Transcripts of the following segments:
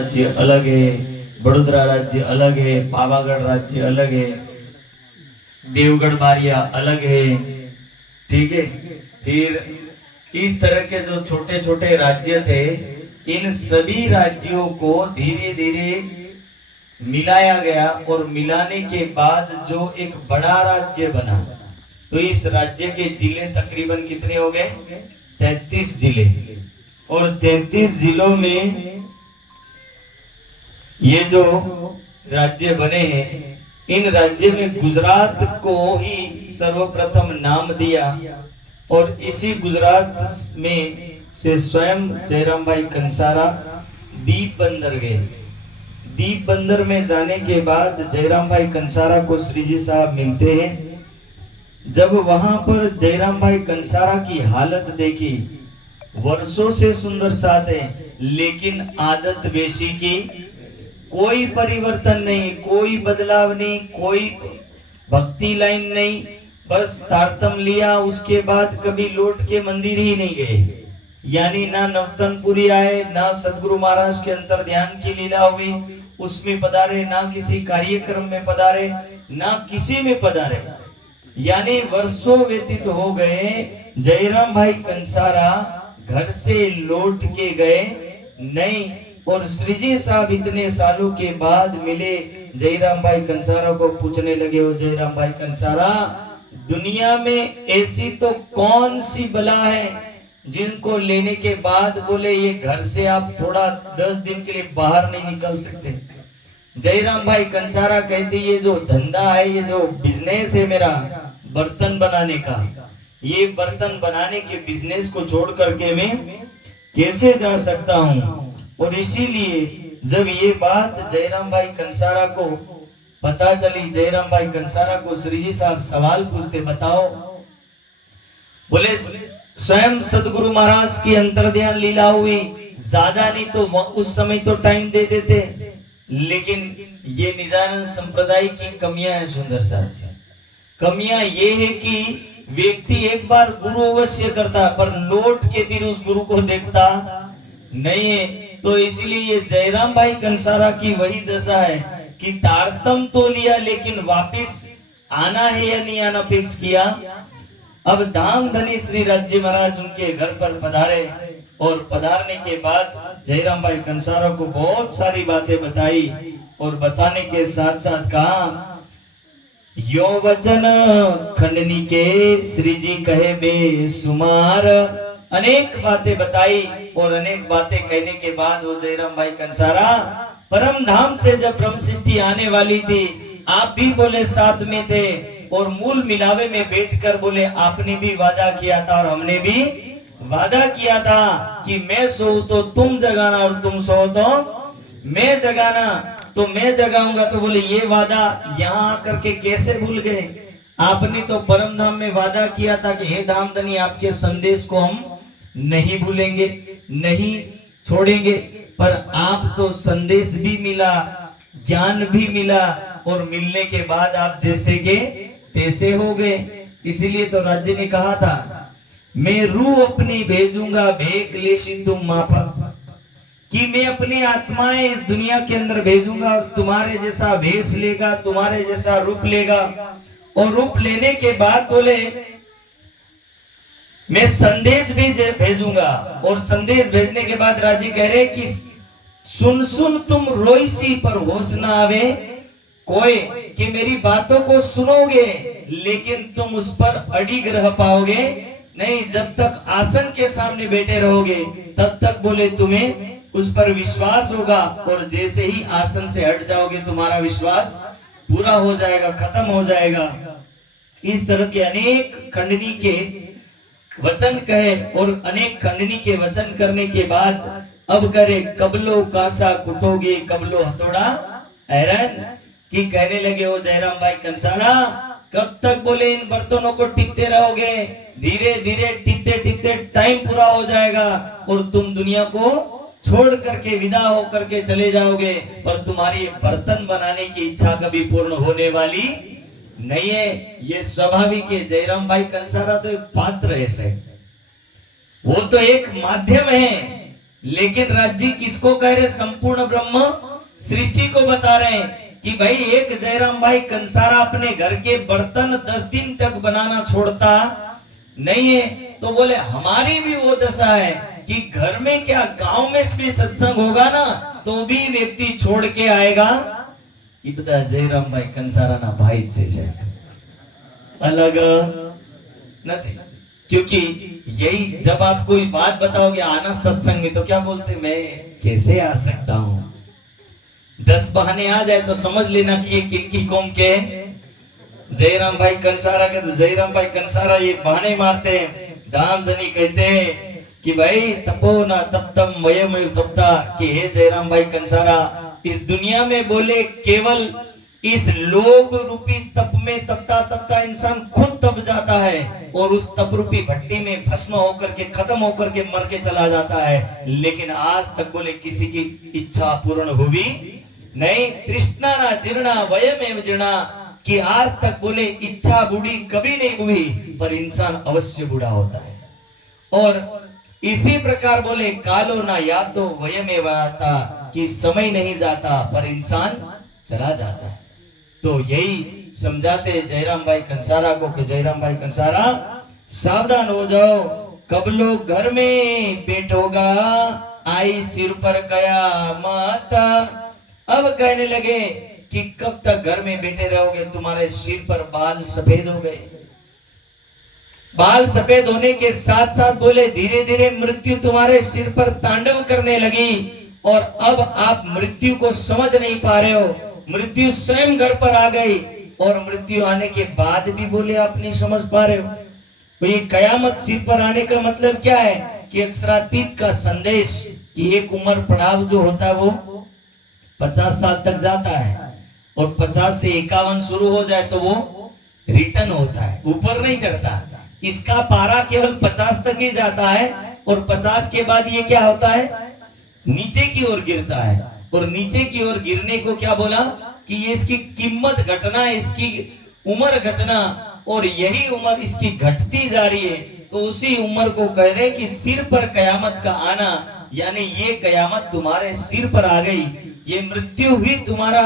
राज्य अलग है, बड़ोदरा राज्य अलग है, पावागढ़ राज्य अलग है, देवगढ़ बारिया अलग है। ठीक है, फिर इस तरह के जो छोटे छोटे राज्य थे, इन सभी राज्यों को धीरे धीरे मिलाया गया और मिलाने के बाद जो एक बड़ा राज्य बना, तो इस राज्य के जिले तकरीबन कितने हो गए? 33 जिले। और 33 जिलों में ये जो राज्य बने हैं, इन राज्य में गुजरात को ही सर्वप्रथम नाम दिया और इसी गुजरात में से स्वयं जयराम भाई कंसारा दीप बंदर गए। दीप बंदर में जाने के बाद जयराम भाई कंसारा को श्री जी साहब मिलते हैं। जब वहां पर जयराम भाई कंसारा की हालत देखी, वर्षों से सुंदर साथ है लेकिन आदत वेशी की कोई परिवर्तन नहीं, कोई बदलाव नहीं, कोई भक्ति लाइन नहीं, बस तारतम लिया, उसके बाद कभी लौट के मंदिर ही नहीं गए। यानी ना नवतनपुरी आए, ना सदगुरु महाराज के अंतर ध्यान की लीला हुई उसमें पधारे, ना किसी कार्यक्रम में पधारे, ना किसी में पधारे। यानी वर्षों व्यतीत हो गए, जयराम भाई कंसारा घर से लौट के गए नहीं। और श्री जी साहब इतने सालों के बाद मिले, जयराम भाई कंसारा को पूछने लगे, हो जयराम भाई कंसारा, दुनिया में ऐसी तो कौन सी बला है जिनको लेने के बाद बोले ये घर से आप थोड़ा 10 दिन के लिए बाहर नहीं निकल सकते? जयराम भाई कंसारा कहते, ये जो धंधा है, ये जो बिजनेस है मेरा बर्तन बनाने का, ये बर्तन बनाने के बिजनेस को छोड़ करके मैं कैसे जा सकता हूँ? और इसीलिए जब ये बात जयराम भाई कंसारा को पता चली, जयराम भाई कंसारा को श्री जी साहब सवाल पूछते, बताओ, बोले स्वयं सदगुरु महाराज की अंतर्ध्यान लीला हुई, ज्यादा नहीं तो उस समय तो टाइम दे देते, लेकिन ये निजानंद संप्रदाय की कमियां है सुंदर साथ जी। कमियां ये है कि व्यक्ति एक बार गुरु अवश्य करता पर लौट के फिर उस गुरु को देखता नहीं है। तो इसलिए ये जयराम भाई कंसारा की वही दशा है कि तारतम तो लिया लेकिन वापिस आना है या नहीं आना फिक्स किया। अब धाम धनी श्री राज्य महाराज उनके घर पर पधारे और पधारने के बाद जयराम भाई कंसारा को बहुत सारी बातें बताई और बताने के साथ साथ कहा, यो वचन खंडनी के श्री जी कहे बेसुमार। अनेक बातें बताई और अनेक बातें कहने के बाद वो जयराम भाई कंसारा परम धाम से जब ब्रह्म सृष्टि आने वाली थी, आप भी बोले साथ में थे और मूल मिलावे में बैठकर बोले आपने भी वादा किया था और हमने भी वादा किया था कि मैं सोऊं तो तुम जगाना और तुम सो तो मैं जगाना। तो मैं जगाऊंगा। तो बोले ये वादा यहाँ आकर के कैसे भूल गए? आपने तो परम धाम में वादा किया था कि हे धाम धनी आपके संदेश को हम नहीं भूलेंगे, नहीं छोड़ेंगे। पर आप तो संदेश भी मिला, ज्ञान भी मिला और मिलने के बाद आप जैसे के तैसे हो गए। इसीलिए तो राज्य ने कहा था, मैं रूह अपनी भेजूंगा भेक लेशी तुम माफक, कि मैं अपनी आत्माएं इस दुनिया के अंदर भेजूंगा और तुम्हारे जैसा भेष लेगा, तुम्हारे जैसा रूप लेगा। और रूप लेने के बाद बोले मैं संदेश भी भेजूंगा। और संदेश भेजने के बाद राजी कह रहे कि सुन सुन तुम रोईसी पर होश ना आवे कोई, कि मेरी बातों को सुनोगे लेकिन तुम उस पर अडिग रह पाओगे नहीं। जब तक आसन के सामने बैठे रहोगे तब तक बोले तुम्हें उस पर विश्वास होगा, और जैसे ही आसन से हट जाओगे तुम्हारा विश्वास पूरा हो जाएगा, खत्म हो जाएगा। इस तरह के अनेक खंडनी के वचन कहे और अनेक खंडनी के वचन करने के बाद अब करे कबलो कासा कुटोगे कबलो हथौड़ा हैरान, कि कहने लगे हो जयराम भाई कंसारा कब तक बोले इन बर्तनों को टिकते रहोगे? धीरे धीरे टिकते टिकते टाइम पूरा हो जाएगा और तुम दुनिया को छोड़ करके विदा होकर के चले जाओगे, पर तुम्हारी बर्तन बनाने की इच्छा कभी पूर्ण होने वाली नहीं है। ये स्वाभाविक है। जयराम भाई कंसारा तो एक पात्र है, वो तो एक माध्यम है। लेकिन राज्य किसको कह रहे? संपूर्ण ब्रह्म सृष्टि को बता रहे हैं कि भाई एक जयराम भाई कंसारा अपने घर के बर्तन 10 दिन तक बनाना छोड़ता नहीं है। तो बोले हमारी भी वो दशा है कि घर में क्या गांव में भी सत्संग होगा ना तो भी व्यक्ति छोड़ के आएगा। ये बता जयराम भाई कंसारा ना भाई से अलग नहीं, क्योंकि यही जब आप कोई बात बताओगे आना सत्संग में तो क्या बोलते, मैं कैसे आ सकता हूं। 10 बहाने आ जाए तो समझ लेना कि ये किनकी कौम के जयराम भाई कंसारा के। तो जयराम भाई कंसारा ये बहाने मारते हैं। दाम धनी कहते हैं कि भाई तपो ना तप्तम वयमय तप्ता, कि हे जयराम भाई कंसारा इस दुनिया में बोले केवल इस लोभ रूपी तप में तपता तपता इंसान खुद तप जाता है और उस तप रूपी भट्टी में भस्म होकर के खत्म होकर के मर के चला जाता है, लेकिन आज तक बोले किसी की इच्छा पूर्ण हुई नहीं। तृष्णा ना जीर्णा वयमेव जीर्णा, कि आज तक बोले इच्छा बूढ़ी कभी नहीं हुई पर इंसान अवश्य बूढ़ा होता है। और इसी प्रकार बोले कालो ना याद तो वयमेव आता, कि समय नहीं जाता पर इंसान चला जाता है। तो यही समझाते जयराम भाई कंसारा को कि जयराम भाई कंसारा सावधान हो जाओ, कब लोग घर में बैठोगा आई सिर पर कयामत। अब कहने लगे कि कब तक घर में बैठे रहोगे, तुम्हारे सिर पर बाल सफेद हो गए। बाल सफेद होने के साथ साथ बोले धीरे धीरे मृत्यु तुम्हारे सिर पर तांडव करने लगी और अब आप मृत्यु को समझ नहीं पा रहे हो। मृत्यु स्वयं घर पर आ गई और मृत्यु आने के बाद भी बोले आप नहीं समझ पा रहे हो। तो ये कयामत सिर पर आने का मतलब क्या है कि अक्षरातीत का संदेश कि एक उम्र पड़ाव जो होता है वो 50 साल तक जाता है और 50 से 51 शुरू हो जाए तो वो रिटर्न होता है, ऊपर नहीं चढ़ता। इसका पारा केवल 50 तक ही जाता है और 50 के बाद ये क्या होता है, नीचे की ओर गिरता है। और नीचे की ओर गिरने को क्या बोला कि ये इसकी कीमत घटना, इसकी उम्र घटना, और यही उम्र इसकी घटती जा रही है। तो उसी उम्र को कह रहे कि सिर पर कयामत का आना, यानी ये कयामत तुम्हारे सिर पर आ गई, ये मृत्यु ही तुम्हारा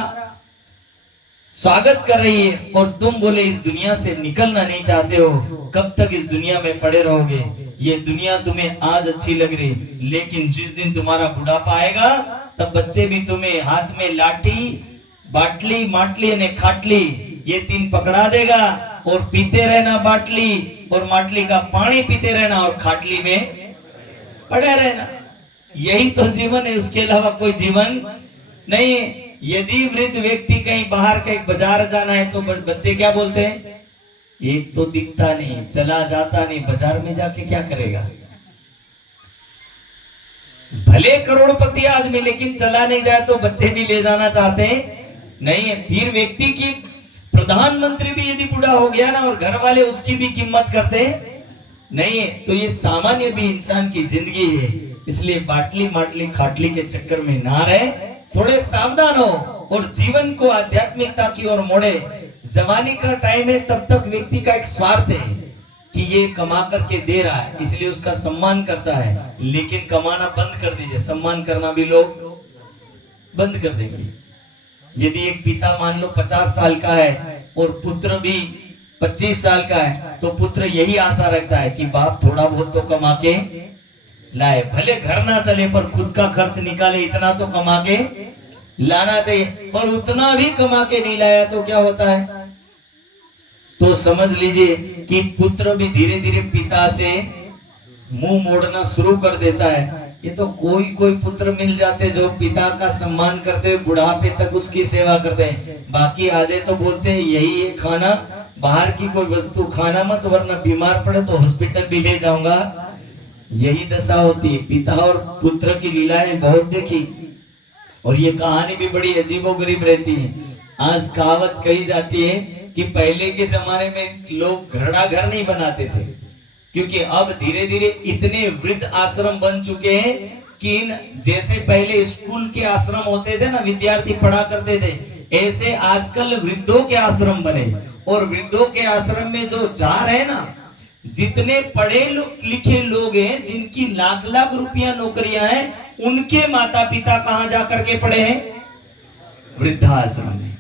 स्वागत कर रही है और तुम बोले इस दुनिया से निकलना नहीं चाहते हो। कब तक इस दुनिया में पड़े रहोगे? ये दुनिया तुम्हें आज अच्छी लग रही, लेकिन जिस दिन तुम्हारा बुढ़ापा आएगा तब बच्चे भी तुम्हें हाथ में लाठी बाटली माटली यानी खाटली ये 3 पकड़ा देगा और पीते रहना बाटली और माटली का पानी पीते रहना और खाटली में पड़े रहना। यही तो जीवन है, उसके अलावा कोई जीवन नहीं है। यदि वृद्ध व्यक्ति कहीं बाहर कहीं बाजार जाना है तो बच्चे क्या बोलते हैं, एक तो दिखता नहीं, चला जाता नहीं, बाजार में जाके क्या करेगा। भले करोड़पति आदमी लेकिन चला नहीं जाए तो बच्चे भी ले जाना चाहते हैं नहीं है। फिर व्यक्ति की प्रधानमंत्री भी यदि बूढ़ा हो गया ना और घर वाले उसकी भी कीमत करते नहीं है। तो ये सामान्य भी इंसान की जिंदगी है, इसलिए बाटली माटली खाटली के चक्कर में ना रहे, थोड़े सावधान हो और जीवन को आध्यात्मिकता की ओर मोड़े। जवानी का टाइम है तब तक व्यक्ति का एक स्वार्थ है कि ये कमा करके दे रहा है इसलिए उसका सम्मान करता है, लेकिन कमाना बंद कर दीजिए, सम्मान करना भी लोग बंद कर देंगे। यदि एक पिता मान लो 50 साल का है और पुत्र भी 25 साल का है तो पुत्र यही आशा रखता है कि बाप थोड़ा बहुत तो कमा के लाए, भले घर ना चले पर खुद का खर्च निकाले, इतना तो कमा के लाना चाहिए। पर उतना भी कमा के नहीं लाया तो क्या होता है, तो समझ लीजिए कि पुत्र भी धीरे धीरे पिता से मुंह मोड़ना शुरू कर देता है। ये तो कोई कोई पुत्र मिल जाते जो पिता का सम्मान करते हुए बुढ़ापे तक उसकी सेवा करते हैं, बाकी आधे तो बोलते हैं यही है खाना, बाहर की कोई वस्तु खाना मत वरना बीमार पड़े तो हॉस्पिटल भी ले जाऊंगा। यही दशा होती है। पिता और पुत्र की लीलाएं बहुत देखी और ये कहानी भी बड़ी अजीबोगरीब रहती है। आज कहावत कही जाती है कि पहले के जमाने में लोग घड़ा घर नहीं बनाते थे, क्योंकि अब धीरे धीरे इतने वृद्ध आश्रम बन चुके हैं कि जैसे पहले स्कूल के आश्रम होते थे ना, विद्यार्थी पढ़ा करते थे, ऐसे आजकल वृद्धों के आश्रम बने। और वृद्धों के आश्रम में जो जा रहे हैं ना, जितने पढ़े लिखे लोग हैं जिनकी लाख लाख रुपया नौकरियां हैं, उनके माता पिता कहां जाकर के पड़े हैं? वृद्धाश्रम में।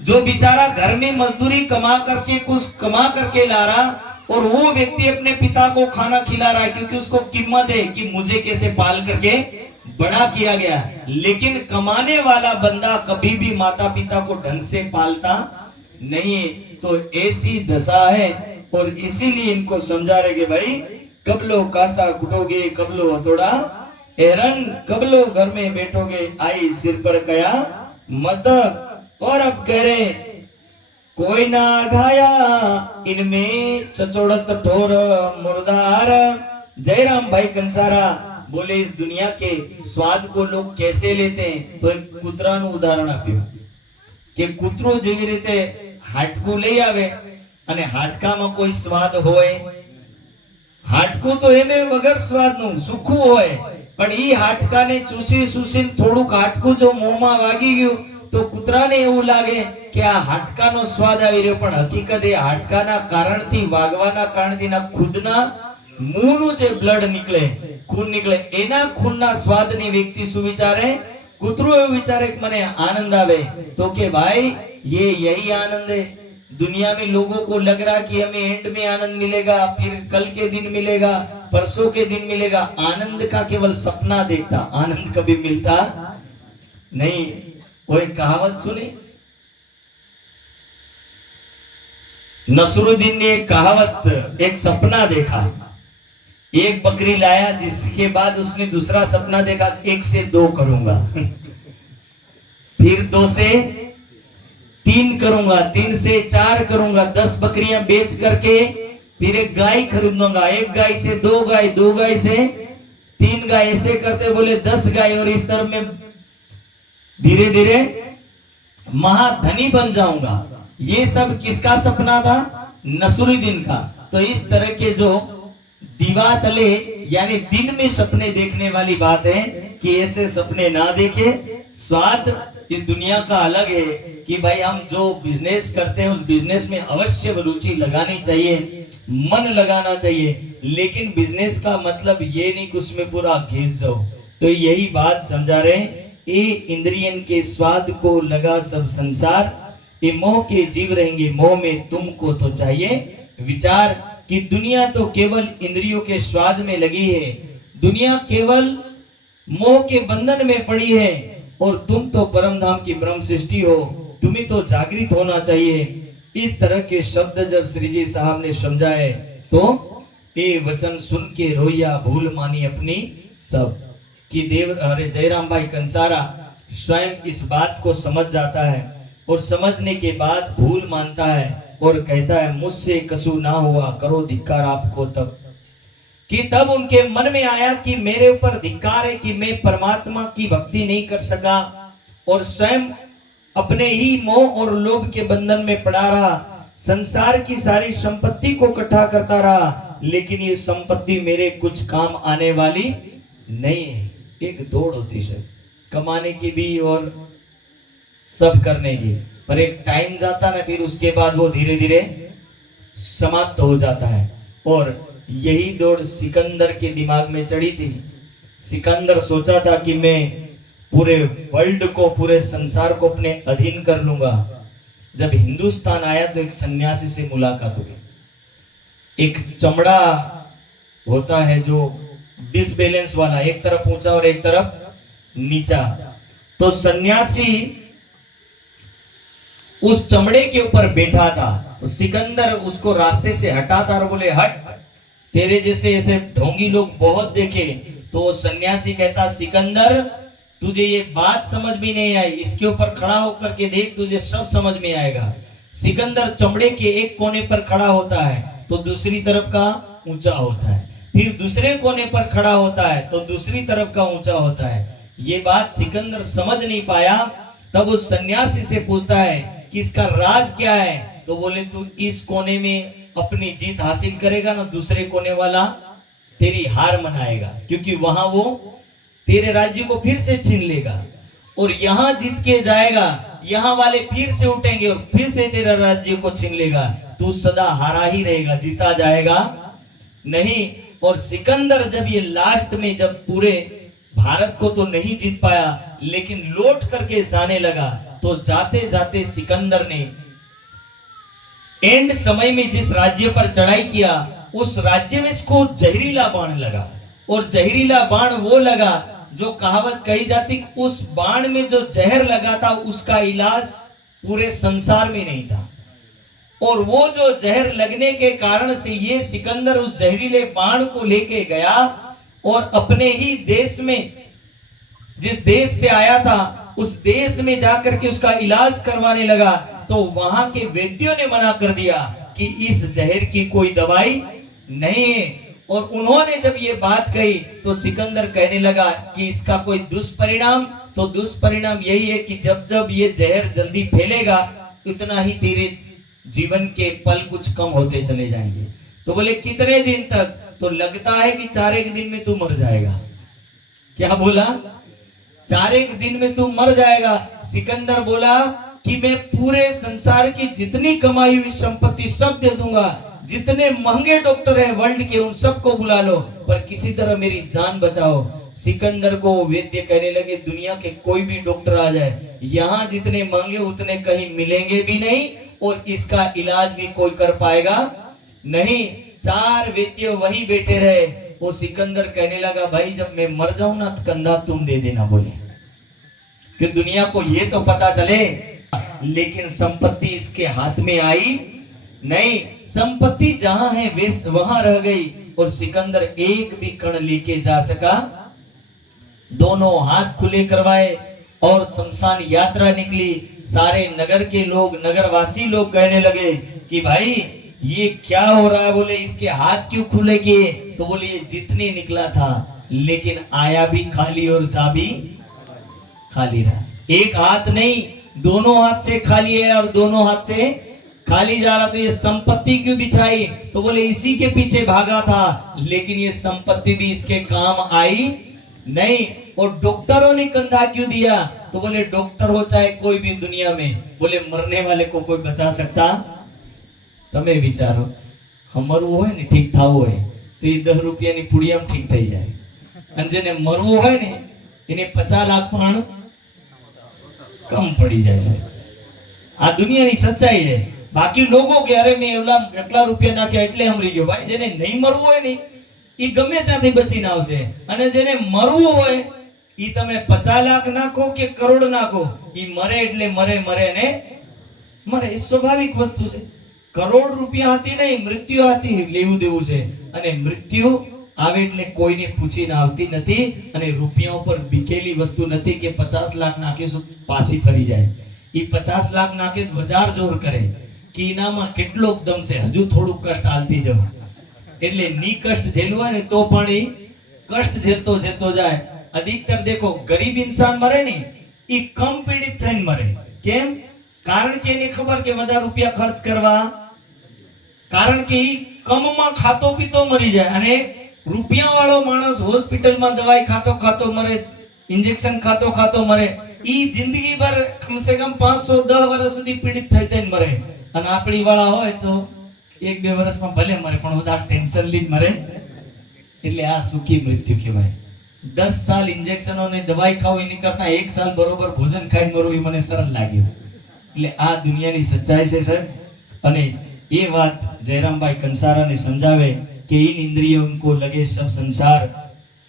जो बेचारा घर में मजदूरी कमा करके ला रहा, और वो व्यक्ति अपने पिता को खाना खिला रहा है क्योंकि उसको कीमत है कि मुझे कैसे पाल करके बड़ा किया गया। लेकिन कमाने वाला बंदा कभी भी माता पिता को ढंग से पालता नहीं है। तो ऐसी दशा है, और इसीलिए इनको समझा रहे कि भाई कब लो कासा कुटोगे, कब लो हथौड़ा एरन, कब लो घर में बैठोगे, आई सिर पर कया मत। और अब कह रहे कोई ना घाया इनमें चचोड़त ठोर मुर्दार। जयराम भाई कंसारा बोले इस दुनिया के स्वाद को लोग कैसे लेते हैं? तो एक કૂતરાનું ઉદાહરણ આપ્યું કે કૂતરો જેવી રીતે હાડકું લઈ આવે અને હાડકામાં કોઈ સ્વાદ હોય, હાડકું તો એમે વગર સ્વાદનું સૂકું હોય, પણ ઈ હાડકાને ચૂસી ચૂસીને થોડુંક હાડકું જો મોંમાં વાગી ગયું તો કૂતરાને એવું લાગે કે આ હાડકાનો સ્વાદ આવી રહ્યો, પણ હકીકત એ હાડકાના કારણથી, વાગવાના કારણથી ના ખુદના મૂળનું જે બ્લડ નીકળે, खून निकले, एना खून ना स्वाद ने व्यक्ति शू विचारे? कूतरू एवं विचारे कि मने आनंद आवे, तो के भाई ये यही आनंद है। दुनिया में लोगों को लग रहा कि हमें एंड में आनंद मिलेगा, फिर कल के दिन मिलेगा, परसों के दिन मिलेगा। आनंद का केवल सपना देखता, आनंद कभी मिलता नहीं। वो एक कहावत सुनी, नसरुद्दीन ने एक कहावत, एक सपना देखा, एक बकरी लाया, जिसके बाद उसने दूसरा सपना देखा, 1 से 2 करूंगा, फिर 2 से 3 करूंगा, 3 से 4 करूंगा, 10 बकरियां बेच करके फिर एक गाय खरीदूंगा, 1 गाय से 2 गाय, 2 गाय से 3 गाय, ऐसे करते बोले 10 गाय, और इस तरह में धीरे धीरे महाधनी बन जाऊंगा। ये सब किसका सपना था? नसरुद्दीन का। तो इस तरह के जो दिवातले यानी दिन में सपने देखने वाली बात है कि ऐसे सपने ना देखे। स्वाद इस दुनिया का अलग है कि भाई हम जो बिजनेस करते हैं उस बिजनेस में अवश्य रुचि लगानी चाहिए, मन लगाना चाहिए, लेकिन बिजनेस का मतलब ये नहीं कि उसमें पूरा घिस जाओ। तो यही बात समझा रहे हैं, ये इंद्रियन के स्वाद को लगा सब संसार, ये मोह के जीव रहेंगे, मोह में तुमको तो चाहिए विचार कि दुनिया तो केवल इंद्रियों के स्वाद में लगी है, दुनिया केवल मोह के बंधन में पड़ी है, और तुम तो परम धाम की ब्रह्म सृष्टि हो, तुम्हें तो जागृत होना चाहिए। इस तरह के शब्द जब श्री जी साहब ने समझाए तो ये वचन सुन के रोया भूल मानी अपनी सब कि देव। अरे जयराम भाई कंसारा स्वयं इस बात को समझ जाता है, और समझने के बाद भूल मानता है और कहता है मुझसे कसू ना हुआ, करो धिक्कार आपको तब। कि तब उनके मन में आया कि मेरे ऊपर धिक्कार है कि मैं परमात्मा की भक्ति नहीं कर सका, और स्वयं अपने ही मोह और लोभ के बंधन में पड़ा रहा, संसार की सारी संपत्ति को इकट्ठा करता रहा, लेकिन ये संपत्ति मेरे कुछ काम आने वाली नहीं है। एक दौड़ होती है कमाने की भी और सब करने की, पर एक टाइम जाता ना, फिर उसके बाद वो धीरे धीरे समाप्त हो जाता है। और यही दौड़ सिकंदर के दिमाग में चढ़ी थी। सिकंदर सोचा था कि मैं पूरे वर्ल्ड को, पूरे संसार को अपने अधीन कर लूंगा। जब हिंदुस्तान आया तो एक सन्यासी से मुलाकात हुई। एक चमड़ा होता है जो डिसबैलेंस वाला, एक तरफ ऊंचा और एक तरफ नीचा। तो सन्यासी उस चमड़े के ऊपर बैठा था, तो सिकंदर उसको रास्ते से हटाता और बोले हट, तेरे जैसे ऐसे ढोंगी लोग बहुत देखे। तो सन्यासी कहता सिकंदर तुझे ये बात समझ भी नहीं आई, इसके ऊपर खड़ा होकर के देख, तुझे सब समझ में आएगा। सिकंदर चमड़े के एक कोने पर खड़ा होता है तो दूसरी तरफ का ऊंचा होता है, फिर दूसरे कोने पर खड़ा होता है तो दूसरी तरफ का ऊंचा होता है। ये बात सिकंदर समझ नहीं पाया। तब उस सन्यासी से पूछता है कि इसका राज क्या है? तो बोले तू इस कोने में अपनी जीत हासिल करेगा ना, दूसरे कोने वाला तेरी हार मनाएगा, क्योंकि वहां वो तेरे राज्य को फिर से छीन लेगा, और यहाँ जीत के जाएगा, यहाँ वाले फिर से उठेंगे और फिर से तेरा राज्य को छीन लेगा, तू सदा हारा ही रहेगा, जीता जाएगा नहीं। और सिकंदर जब ये लास्ट में जब पूरे भारत को तो नहीं जीत पाया, लेकिन लौट करके जाने लगा। तो जाते जाते सिकंदर ने एंड समय में जिस राज्य पर चढ़ाई किया, उस राज्य में इसको जहरीला बाण लगा। और जहरीला बाण वो लगा जो कहावत कही जाती, उस बाण में जो जहर लगा था उसका इलाज पूरे संसार में नहीं था। और वो जो जहर लगने के कारण से ये सिकंदर उस जहरीले बाण को लेके गया और अपने ही देश में, जिस देश से आया था उस देश में जाकर के उसका इलाज करवाने लगा। तो वहां के वैद्यों ने मना कर दिया कि इस जहर की कोई दवाई नहीं है। और उन्होंने जब ये बात कही तो सिकंदर कहने लगा कि इसका कोई दुष्परिणाम, तो दुष्परिणाम यही है कि जब जब ये जहर जल्दी फैलेगा उतना ही तेरे जीवन के पल कुछ कम होते चले जाएंगे। तो बोले कितने दिन तक? तो लगता है कि 4 दिन में तू मर जाएगा। क्या बोला? 4 दिन में तू मर जाएगा। सिकंदर बोला कि मैं पूरे संसार की जितनी कमाई हुई संपत्ति सब दे दूंगा, जितने महंगे डॉक्टर हैं वर्ल्ड के उन सबको बुला लो, पर किसी तरह मेरी जान बचाओ। सिकंदर को वैद्य कहने लगे दुनिया के कोई भी डॉक्टर आ जाए, यहाँ जितने महंगे उतने कहीं मिलेंगे भी नहीं और इसका इलाज भी कोई कर पाएगा नहीं। 4 वैद्य वही बैठे रहे। वो सिकंदर कहने लगा भाई जब मैं मर जाऊं ना तो कंधा तुम दे देना, बोले कि दुनिया को ये तो पता चले। लेकिन संपत्ति इसके हाथ में आई नहीं। संपत्ति जहां है वे वहां रह गई और सिकंदर एक भी कण लेके जा सका। दोनों हाथ खुले करवाए और शमशान यात्रा निकली। सारे नगर के लोग, नगरवासी लोग कहने लगे कि भाई ये क्या हो रहा है? बोले इसके हाथ क्यों खुले किए? तो बोले ये जितने निकला था लेकिन आया भी खाली और जा भी खाली रहा। एक हाथ नहीं, दोनों हाथ से खाली है और दोनों हाथ से खाली जा रहा। तो ये संपत्ति क्यों बिछाई? तो बोले इसी के पीछे भागा था, लेकिन ये संपत्ति भी इसके काम आई नहीं। और डॉक्टरों ने कंधा क्यों दिया? तो बोले डॉक्टर हो चाहे कोई भी दुनिया में, बोले मरने वाले को कोई बचा सकता? તમે વિચારો મરવું હોય ને ઠીક થવું હોય તો એ 10 રૂપિયાની પુડિયામાં ઠીક થઈ જાય, અને જેને મરવું હોય ને એને 50 લાખ પણ કમ પડી જાય છે। આ દુનિયાની સચ્ચાઈ છે। બાકી લોકો કે અરે મેં એટલા રૂપિયા નાખ્યા એટલે મરી ગયો। ભાઈ જેને નહીં મરવું હોય ને એ ગમે ત્યાંથી બચીને આવશે, અને જેને મરવું હોય એ તમે 50 લાખ નાખો કે કરોડ નાખો, એ મરે એટલે મરે, મરે ને મરે। એ સ્વાભાવિક વસ્તુ છે। કરોડ રૂપિયા હતી નહીં, મૃત્યુ હતી, લેવું દેવું છે। અને મૃત્યુ આવે એટલે કોઈને પૂછીને આવતી નથી, અને રૂપિયા ઉપર બીકેલી વસ્તુ નથી કે 50 લાખ નાખીશું પાછી ફરી જાય। એ 50 લાખ નાખે તો હજાર જોર કરે કે એનામાં કેટલો દમ છે, હજુ થોડું કષ્ટ હાલતી જાવ। એટલે ની કષ્ટ ઝેલવું હોય ને તો પણ એ કષ્ટ ઝેલતો ઝેલતો જાય। अधिकतर देखो गरीब इंसान मरे ने એ કમ પીડિત થઈને મરે। કેમ? કારણ કે એને ખબર કે વધારે રૂપિયા ખર્ચ કરવા, કારણ કે એ કમમાં ખાતો પીતો મરી જાય। અને રૂપિયા વાળો માણસ હોસ્પિટલમાં દવાઈ ખાતો ખાતો મરે, ઇન્જેક્શન ખાતો ખાતો મરે। એ જિંદગી ભર કમસે કમ 510 વર્ષ સુધી પીડિત થઈ થઈને મરે। અને આપણી વાળા હોય તો 1-2 વર્ષમાં ભલે મરે પણ વધારે ટેન્શન લઈને મરે। એટલે આ સુખી મૃત્યુ કહેવાય। 10 સાલ ઇન્જેક્શનો ને દવાઈ ખાવ એની કરતા 1 સાલ બરોબર ભોજન ખાઈને મરવું એ મને સરળ લાગ્યું। એટલે આ દુનિયાની સચ્ચાઈ છે સાહેબ। અને ये बात जयराम भाई कंसारा ने समझावे कि इन इंद्रियों को लगे सब संसार,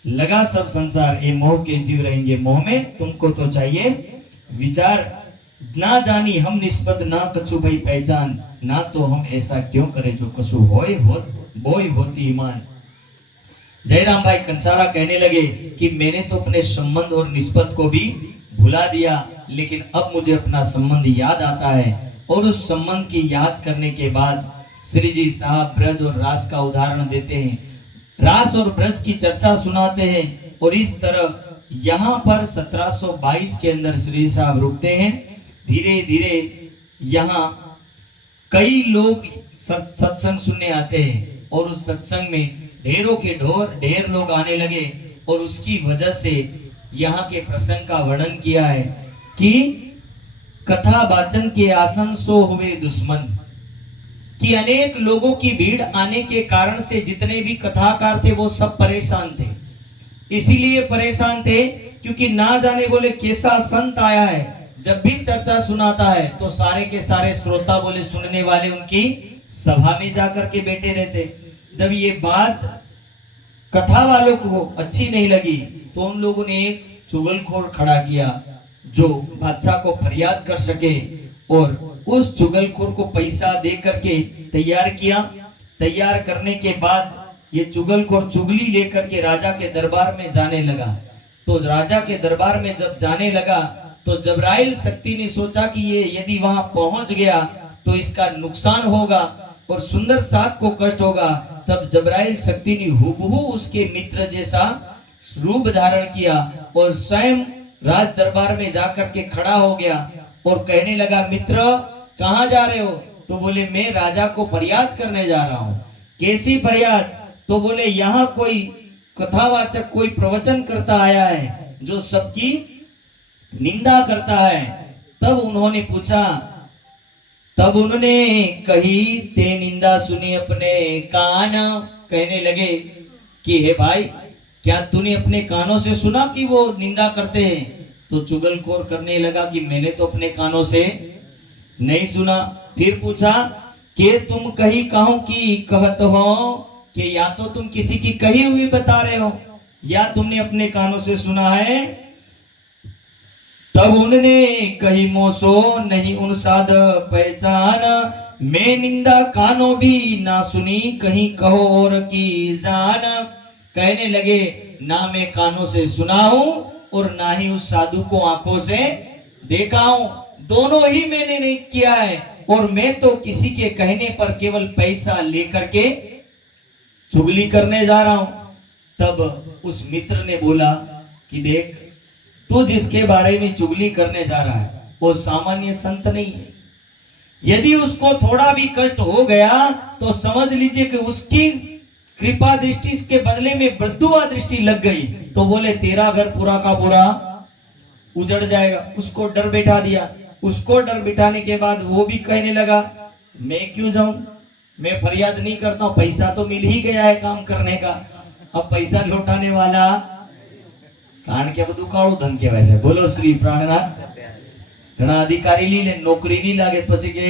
लगा सब संसार, ये मोह के जीव रहेंगे मोह में, तुमको तो चाहिए विचार। ना जानी हम निस्बत ना कछु भाई पहचान, ना तो हम ऐसा क्यों करे जो कछु होय होत बोय होती ईमान। जयराम भाई कंसारा कहने लगे कि मैंने तो अपने संबंध और निस्बत को भी भुला दिया, लेकिन अब मुझे अपना संबंध याद आता है। और उस संबंध की याद करने के बाद श्री जी साहब ब्रज और रास का उदाहरण देते हैं, रास और ब्रज की चर्चा सुनाते हैं। और इस तरह यहाँ पर 1722 के अंदर श्री साहब रुकते हैं। धीरे धीरे यहाँ कई लोग सत्संग सुनने आते हैं और उस सत्संग में ढेरों के ढेर लोग आने लगे। और उसकी वजह से यहाँ के प्रसंग का वर्णन किया है कि कथा वाचन के आसन सो हुए दुश्मन, कि अनेक लोगों की भीड़ आने के कारण से जितने भी कथाकार थे वो सब परेशान थे। इसीलिए परेशान थे, क्योंकि ना जाने बोले कैसा संत आया है। जब भी चर्चा सुनाता है तो सारे के सारे श्रोता बोले सुनने वाले उनकी सभा में जाकर के बैठे रहते। जब ये बात कथा वालों को अच्छी नहीं लगी तो उन लोगों ने एक चुगलखोर खड़ा किया जो बादशाह को फरियाद कर सके, और उस चुगलखोर को पैसा दे करके तैयार किया। तैयार करने के बाद ये चुगलखोर चुगली लेकर के राजा के दरबार में जाने लगा। तो राजा के दरबार में जब जाने लगा तो जबराइल शक्ति ने सोचा कि ये यदि वहां पहुंच गया तो इसका नुकसान होगा और सुंदर साथ को कष्ट होगा। तब जबराइल शक्ति ने हुबहू उसके मित्र जैसा रूप धारण किया और स्वयं राज दरबार में जाकर के खड़ा हो गया और कहने लगा, मित्र कहाँ जा रहे हो? तो बोले मैं राजा को फरियाद करने जा रहा हूँ। कैसी फरियाद? तो बोले यहाँ कोई कथावाचक कोई प्रवचन करता आया है जो सबकी निंदा करता है। तब उन्होंने पूछा, तब उन्होंने कही ते निंदा सुनी अपने कान। कहने लगे कि हे भाई, क्या तूने अपने कानों से सुना कि वो निंदा करते हैं? तो चुगलखोर करने लगा कि मैंने तो अपने कानों से नहीं सुना। फिर पूछा कि तुम कही कहूं की कहत हो, कि या तो तुम किसी की कही हुई बता रहे हो या तुमने अपने कानों से सुना है। तब उन्होंने कही मोसो नहीं उन साध पहचान, मैं निंदा कानों भी ना सुनी कहीं कहो और की जान। कहने लगे ना मैं कानों से सुना हूं और ना ही उस साधु को आंखों से देखा हूं, दोनों ही मैंने नहीं किया है। और मैं तो किसी के कहने पर केवल पैसा लेकर के चुगली करने जा रहा हूं। तब उस मित्र ने बोला कि देख, तू जिसके बारे में चुगली करने जा रहा है वो सामान्य संत नहीं है। यदि उसको थोड़ा भी कष्ट हो गया तो समझ लीजिए कि उसकी कृपा दृष्टि के बदले में बद्दुआ दृष्टि लग गई। तो बोले तेरा घर पूरा का पूरा उजड़ जाएगा। उसको डर बैठा दिया। उसको डर बिठाने के बाद वो भी कहने लगा, मैं क्यों जाऊं, मैं फरियाद नहीं करता हूं, पैसा तो मिल ही गया है काम करने का। अब पैसा लौटाने वाला कारण के બધું કાળું ધન કહેવાય છે। બોલો શ્રી પ્રાણનાથ। ઘણા અધિકારી લઈને નોકરી નહીં લાગે પછી કે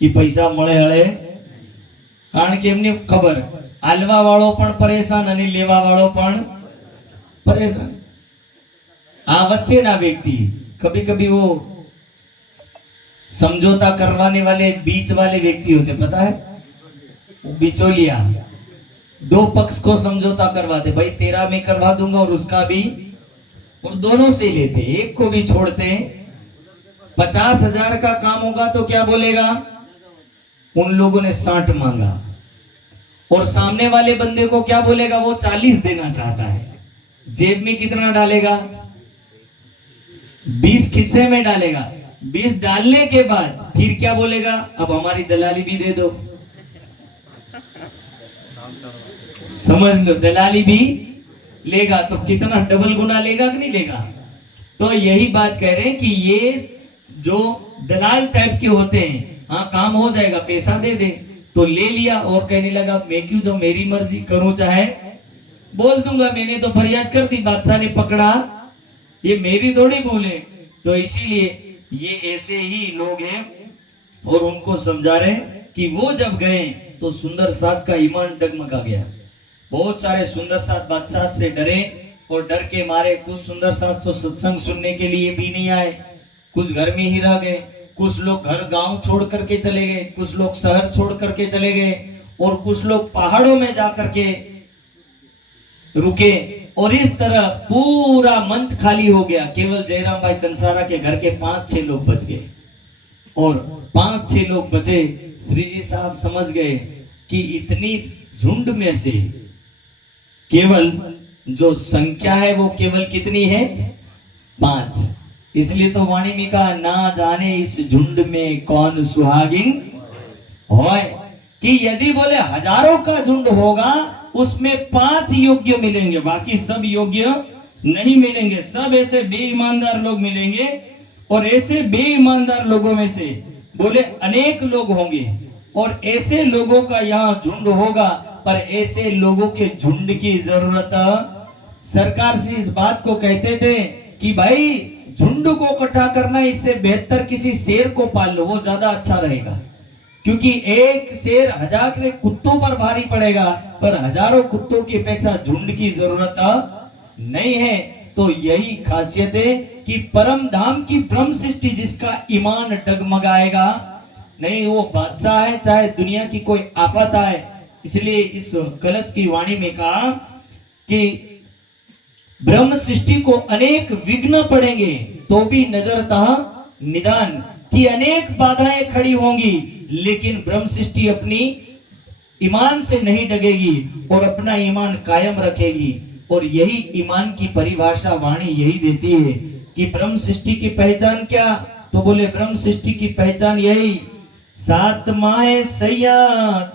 ઈ પૈસા મળે હળે, કારણ કે એમને ખબર આલવા વાળો પણ પરેશાન અને લેવા વાળો પણ પરેશાન। આ વચ્ચેના વ્યક્તિ कभी कभी वो समझौता करवाने वाले बीच वाले व्यक्ति होते, पता है, वो बिचौलिया, दो पक्ष को समझौता करवाते, भाई तेरा मैं करवा दूंगा और उसका भी, और दोनों से लेते, एक को भी छोड़ते। 50,000 का काम होगा तो क्या बोलेगा, उन लोगों ने 60 मांगा, और सामने वाले बंदे को क्या बोलेगा, वो 40 देना चाहता है। जेब में कितना डालेगा, 20 खिस्से में डालेगा। 20 डालने के बाद फिर क्या बोलेगा, अब हमारी दलाली भी दे दो। समझ लो, दलाली भी लेगा तो कितना डबल गुना लेगा कि नहीं लेगा। तो यही बात कह रहे हैं कि ये जो दलाल टाइप के होते हैं, हाँ काम हो जाएगा, पैसा दे दे, तो ले लिया और कहने लगा मैं क्यों जाऊं, मेरी मर्जी, करूं चाहे बोल दूंगा, मैंने तो फरियाद कर दी, बादशाह ने पकड़ा, ये मेरी थोड़ी भूल है। तो इसीलिए ये ऐसे ही लोग हैं। और उनको समझा रहे कि वो जब गए तो सुंदर साथ का ईमान डगमगा गया। बहुत सारे सुंदर साथ बादशाह से डरे और डर के मारे कुछ सुंदर साथ तो सत्संग सुनने के लिए भी नहीं आए, कुछ घर में ही रह गए, कुछ लोग घर गांव छोड़ करके चले गए, कुछ लोग शहर छोड़ करके चले गए, और कुछ लोग पहाड़ों में जाकर के रुके। और इस तरह पूरा मंच खाली हो गया। केवल जयराम भाई कंसारा के घर के 5-6 लोग बच गए, और 5-6 लोग बचे। श्री जी साहब समझ गए कि इतनी झुंड में से केवल जो संख्या है वो केवल कितनी है, 5। इसलिए तो वाणी में कहा, ना जाने इस झुंड में कौन सुहागिन होए, कि यदि बोले हजारों का झुंड होगा उसमें 5 योग्य मिलेंगे, बाकी सब योग्य नहीं मिलेंगे, सब ऐसे बेईमानदार लोग मिलेंगे। और ऐसे बेईमानदार लोगों में से बोले अनेक लोग होंगे, और ऐसे लोगों का यहाँ झुंड होगा, पर ऐसे लोगों के झुंड की जरूरत सरकार से इस बात को कहते थे कि भाई झुंड को इकट्ठा करना, इससे बेहतर किसी शेर को पाल लो, वो ज्यादा अच्छा रहेगा, क्योंकि एक शेर हजार कुत्तों पर भारी पड़ेगा, पर हजारों कुत्तों की अपेक्षा झुंड की जरूरत नहीं है। तो यही खासियत है कि परम धाम की ब्रह्म सृष्टि जिसका ईमान डगमगाएगा नहीं, वो बादशाह है, चाहे दुनिया की कोई आफत आए। इसलिए इस कलश की वाणी में कहा कि ब्रह्म सृष्टि को अनेक विघ्न पड़ेंगे तो भी नजरता निदान की, अनेक बाधाएं खड़ी होंगी, लेकिन ब्रह्म सृष्टि अपनी ईमान से नहीं डगेगी और अपना ईमान कायम रखेगी। और यही ईमान की परिभाषा वाणी यही देती है कि ब्रह्म सृष्टि की पहचान क्या, तो बोले ब्रह्म सृष्टि की पहचान यही, सात माए सैया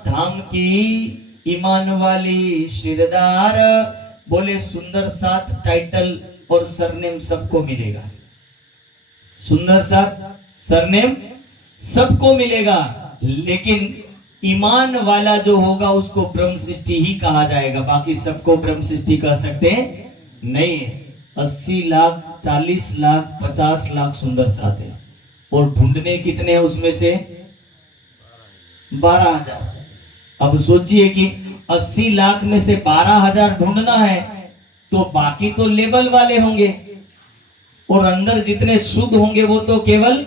धाम की ईमान वाली शिरदार। बोले सुंदर साथ टाइटल और सरनेम सबको मिलेगा, सुंदर साथ सरनेम सबको मिलेगा, लेकिन ईमान वाला जो होगा उसको ब्रह्म सृष्टि ही कहा जाएगा, बाकी सबको ब्रह्म सृष्टि कह सकते नहीं है। 80 लाख 40 लाख 50 लाख सुंदर साथ है, और ढूंढने कितने हैं उसमें से 12,000। अब सोचिए कि 80 लाख में से 12,000 ढूंढना है, तो बाकी तो लेवल वाले होंगे, और अंदर जितने शुद्ध होंगे वो तो केवल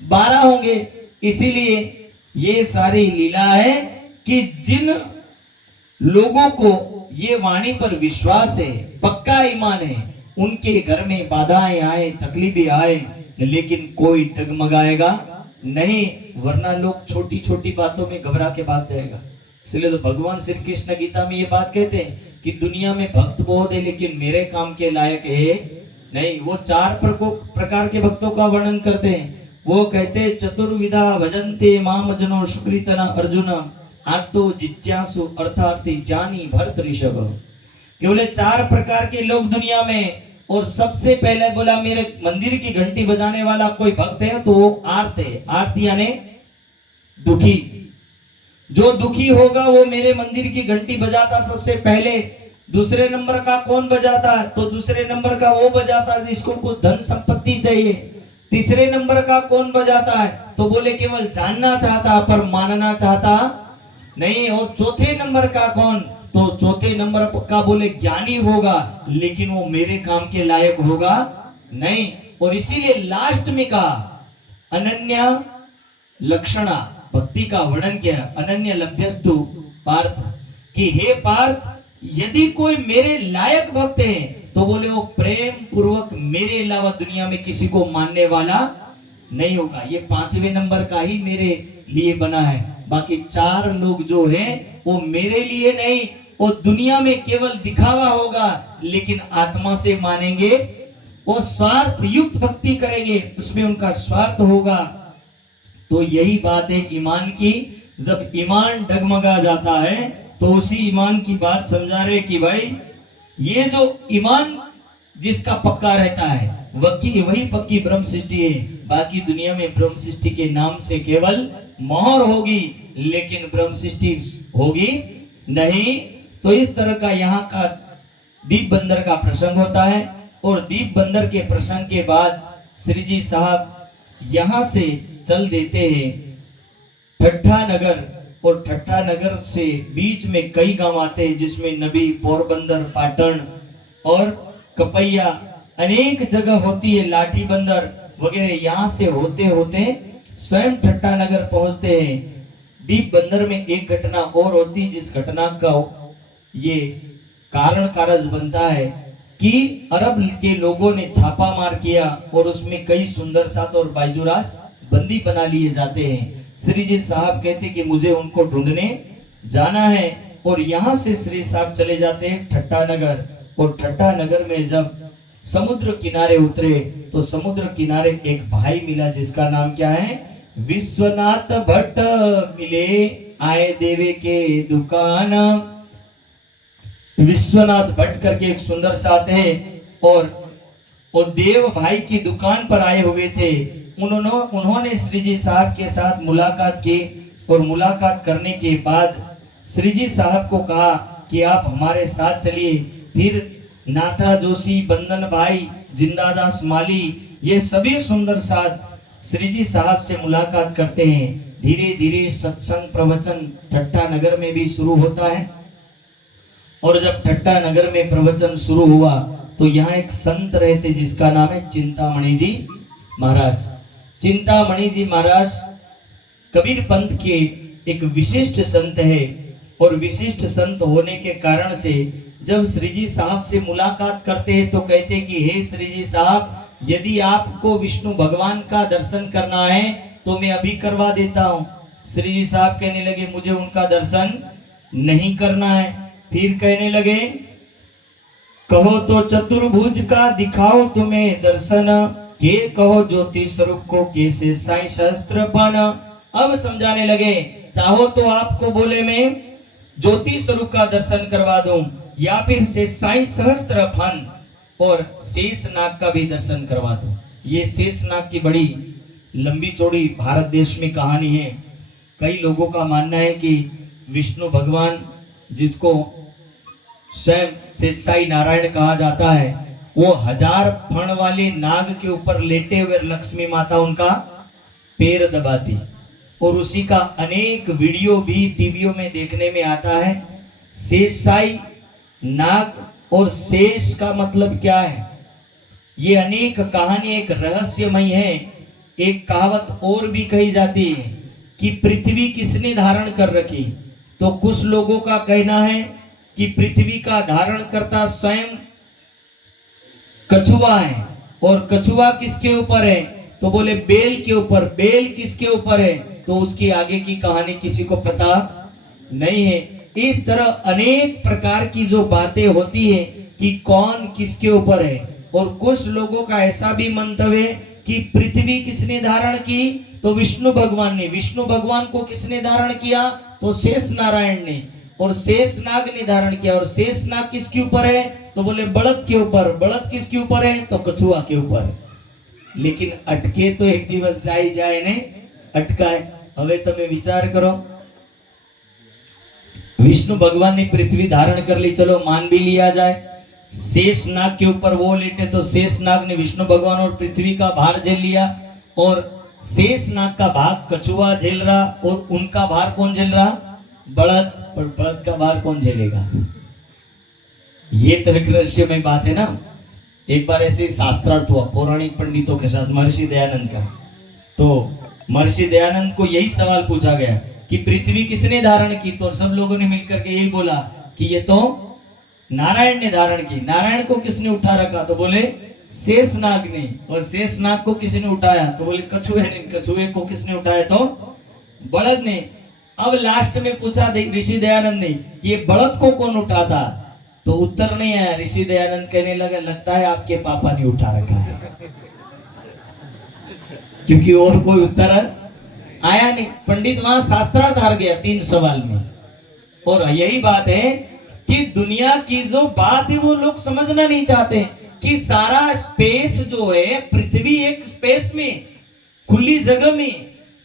12 होंगे। इसीलिए ये सारी लीला है कि जिन लोगों को ये वाणी पर विश्वास है, पक्का ईमान है, उनके घर में बाधाएं आए, तकलीफें आए, लेकिन कोई डगमगाएगा नहीं, वरना लोग छोटी छोटी बातों में घबरा के भाग जाएगा। इसलिए तो भगवान श्री कृष्ण गीता में ये बात कहते हैं कि दुनिया में भक्त बहुत है, लेकिन मेरे काम के लायक है नहीं। वो 4 प्रकार के भक्तों का वर्णन करते हैं। वो कहते चतुर्विधा भजन्ते माम जनो सुकृतना अर्जुन आर्तो जिज्ञासु अर्थार्थी ज्ञानी भरत ऋषभ। केवल 4 प्रकार के लोग दुनिया में, और सबसे पहले बोला मेरे मंदिर की घंटी बजाने वाला कोई भक्त है तो वो आर्त है। आर्त यानी दुखी, जो दुखी होगा वो मेरे मंदिर की घंटी बजाता सबसे पहले। दूसरे नंबर का कौन बजाता है, तो दूसरे नंबर का वो बजाता है जिसको कुछ धन संपत्ति चाहिए। तीसरे नंबर का कौन बजाता है, तो बोले केवल जानना चाहता पर मानना चाहता नहीं। और चौथे नंबर का कौन, तो चौथे नंबर का बोले ज्ञानी होगा, लेकिन वो मेरे काम के लायक होगा नहीं। और इसीलिए लास्ट में कहा अनन्या लक्षणा, भक्ति का वर्णन किया, अनन्य लभ्यस्तु पार्थ, कि हे पार्थ यदि कोई मेरे लायक भक्त है तो बोले वो प्रेम पूर्वक मेरे अलावा दुनिया में किसी को मानने वाला नहीं होगा। ये 5वें नंबर का ही मेरे लिए बना है, बाकी 4 लोग जो हैं वो मेरे लिए नहीं, वो दुनिया में केवल दिखावा होगा, लेकिन आत्मा से मानेंगे, वो स्वार्थ युक्त भक्ति करेंगे, उसमें उनका स्वार्थ होगा। तो यही बात है ईमान की। जब ईमान डगमगा जाता है तो उसी ईमान की बात समझा रहे कि भाई ये जो ईमान जिसका पक्का रहता है वही पक्की ब्रह्म सृष्टि है। बाकी दुनिया में ब्रह्म सृष्टि के नाम से केवल मोहर होगी, लेकिन ब्रह्म सृष्टि होगी नहीं। तो इस तरह का यहाँ का दीप बंदर का प्रसंग होता है, और दीप बंदर के प्रसंग के बाद श्री जी साहब यहाँ से चल देते हैं ठट्ठा नगर, और ठट्ठा नगर से बीच में कई गांव आते हैं, जिसमें नबी, पोरबंदर, पाटन और कपैया अनेक जगह होती है, लाठी बंदर वगैरह। यहाँ से होते होते स्वयं ठट्ठा नगर पहुंचते हैं। दीप बंदर में एक घटना और होती है, जिस घटना का ये कारण कारज बनता है कि अरब के लोगों ने छापा मार किया, और उसमें कई सुंदर साथ और बायजुरास बंदी बना लिए जाते हैं। श्री जी साहब कहते कि मुझे उनको ढूंढने जाना है, और यहाँ से श्री साहब चले जाते हैं ठट्ठा नगर। और ठट्ठा नगर में जब समुद्र किनारे उतरे तो समुद्र किनारे एक भाई मिला, जिसका नाम क्या है, विश्वनाथ भट्ट मिले आए देवे के दुकान। विश्वनाथ भट्ट करके एक सुंदर साथ है, और देव भाई की दुकान पर आए हुए थे। उन्होंने श्री जी साहब के साथ मुलाकात की, और मुलाकात करने के बाद श्री जी साहब को कहा कि आप हमारे साथ चलिए। फिर नाथा जोशी, बंदन भाई, जिंदादास माली, ये सभी सुंदर साध श्री जी साहब से मुलाकात करते हैं। धीरे धीरे सत्संग प्रवचन ठट्टा नगर में भी शुरू होता है। और जब ठट्टा नगर में प्रवचन शुरू हुआ तो यहाँ एक संत रहते जिसका नाम है चिंतामणि जी महाराज। चिंतामणि जी महाराज कबीर पंथ के एक विशिष्ट संत है और विशिष्ट संत होने के कारण से जब श्री जी साहब से मुलाकात करते हैं तो कहते हैं कि हे श्री जी साहब, यदि आपको विष्णु भगवान का दर्शन करना है तो मैं अभी करवा देता हूँ। श्री जी साहब कहने लगे मुझे उनका दर्शन नहीं करना है। फिर कहने लगे कहो तो चतुर्भुज का दिखाओ तुम्हें दर्शन, के कहो ज्योति स्वरूप को कैसे साई सहस्त्र पान। अब समझाने लगे चाहो तो आपको बोले मैं ज्योति स्वरूप का दर्शन करवा दूं या फिर से साई सहस्त्र फन और शेष नाग का भी दर्शन करवा दूं। ये शेष नाग की बड़ी लंबी चौड़ी भारत देश में कहानी है। कई लोगों का मानना है कि विष्णु भगवान जिसको स्वयं शेषशाही नारायण कहा जाता है वो 1000 फण वाले नाग के ऊपर लेटे हुए लक्ष्मी माता उनका पैर दबाती और उसी का अनेक वीडियो भी टीवियों में देखने में आता है। शेषशाही नाग और शेष का मतलब क्या है, ये अनेक कहानी एक रहस्यमय है। एक कहावत और भी कही जाती है कि पृथ्वी किसने धारण कर रखी, तो कुछ लोगों का कहना है कि पृथ्वी का धारण करता स्वयं कछुआ है। और कछुआ किसके ऊपर है, तो बोले बेल के ऊपर। बेल किसके ऊपर है, तो उसकी आगे की कहानी किसी को पता नहीं है। इस तरह अनेक प्रकार की जो बातें होती है कि कौन किसके ऊपर है। और कुछ लोगों का ऐसा भी मंतव्य है कि पृथ्वी किसने धारण की, तो विष्णु भगवान ने। विष्णु भगवान को किसने धारण किया, तो शेष नारायण ने। और शेष नाग ने धारण किया। और शेष नाग किसके ऊपर है, तो बोले बलद के ऊपर। बलद किसके ऊपर है, तो कछुआ के ऊपर। लेकिन अटके तो एक दिवस जाए ने अटकाए। હવે તમે વિચાર કરો, विष्णु भगवान ने पृथ्वी धारण कर ली, चलो मान भी लिया जाए। शेष नाग के ऊपर वो लेटे तो शेष नाग ने विष्णु भगवान और पृथ्वी का भार झेल लिया और शेष नाग का भाग कछुआ झेल रहा और उनका भार कौन झेल रहा, बलद। पर बलद का भार कौन झेलेगा, ये तो एक रहस्यमय बात है ना। एक बार ऐसे शास्त्रार्थ हुआ पौराणिक पंडितों के साथ महर्षि दयानंद का। तो महर्षि दयानंद को यही सवाल पूछा गया कि पृथ्वी किसने धारण की, तो सब लोगों ने मिलकर के यही बोला कि ये तो नारायण ने धारण की। नारायण को किसने उठा रखा, तो बोले शेष नाग ने। और शेष नाग को किसने उठाया, तो बोले कछुए ने। कछुए को किसने उठाया, तो बलद ने। अब लास्ट में पूछा ऋषि दयानंद ने कि ये बलद को कौन उठाता, तो उत्तर नहीं आया। ऋषि दयानंद कहने लगा लगता है आपके पापा ने उठा रखा है, क्योंकि और कोई उत्तर आया नहीं। पंडित वहां शास्त्रार्थ हार गया 3 सवाल में। और यही बात है कि दुनिया की जो बात है वो लोग समझना नहीं चाहते कि सारा स्पेस जो है, पृथ्वी एक स्पेस में खुली जगह में,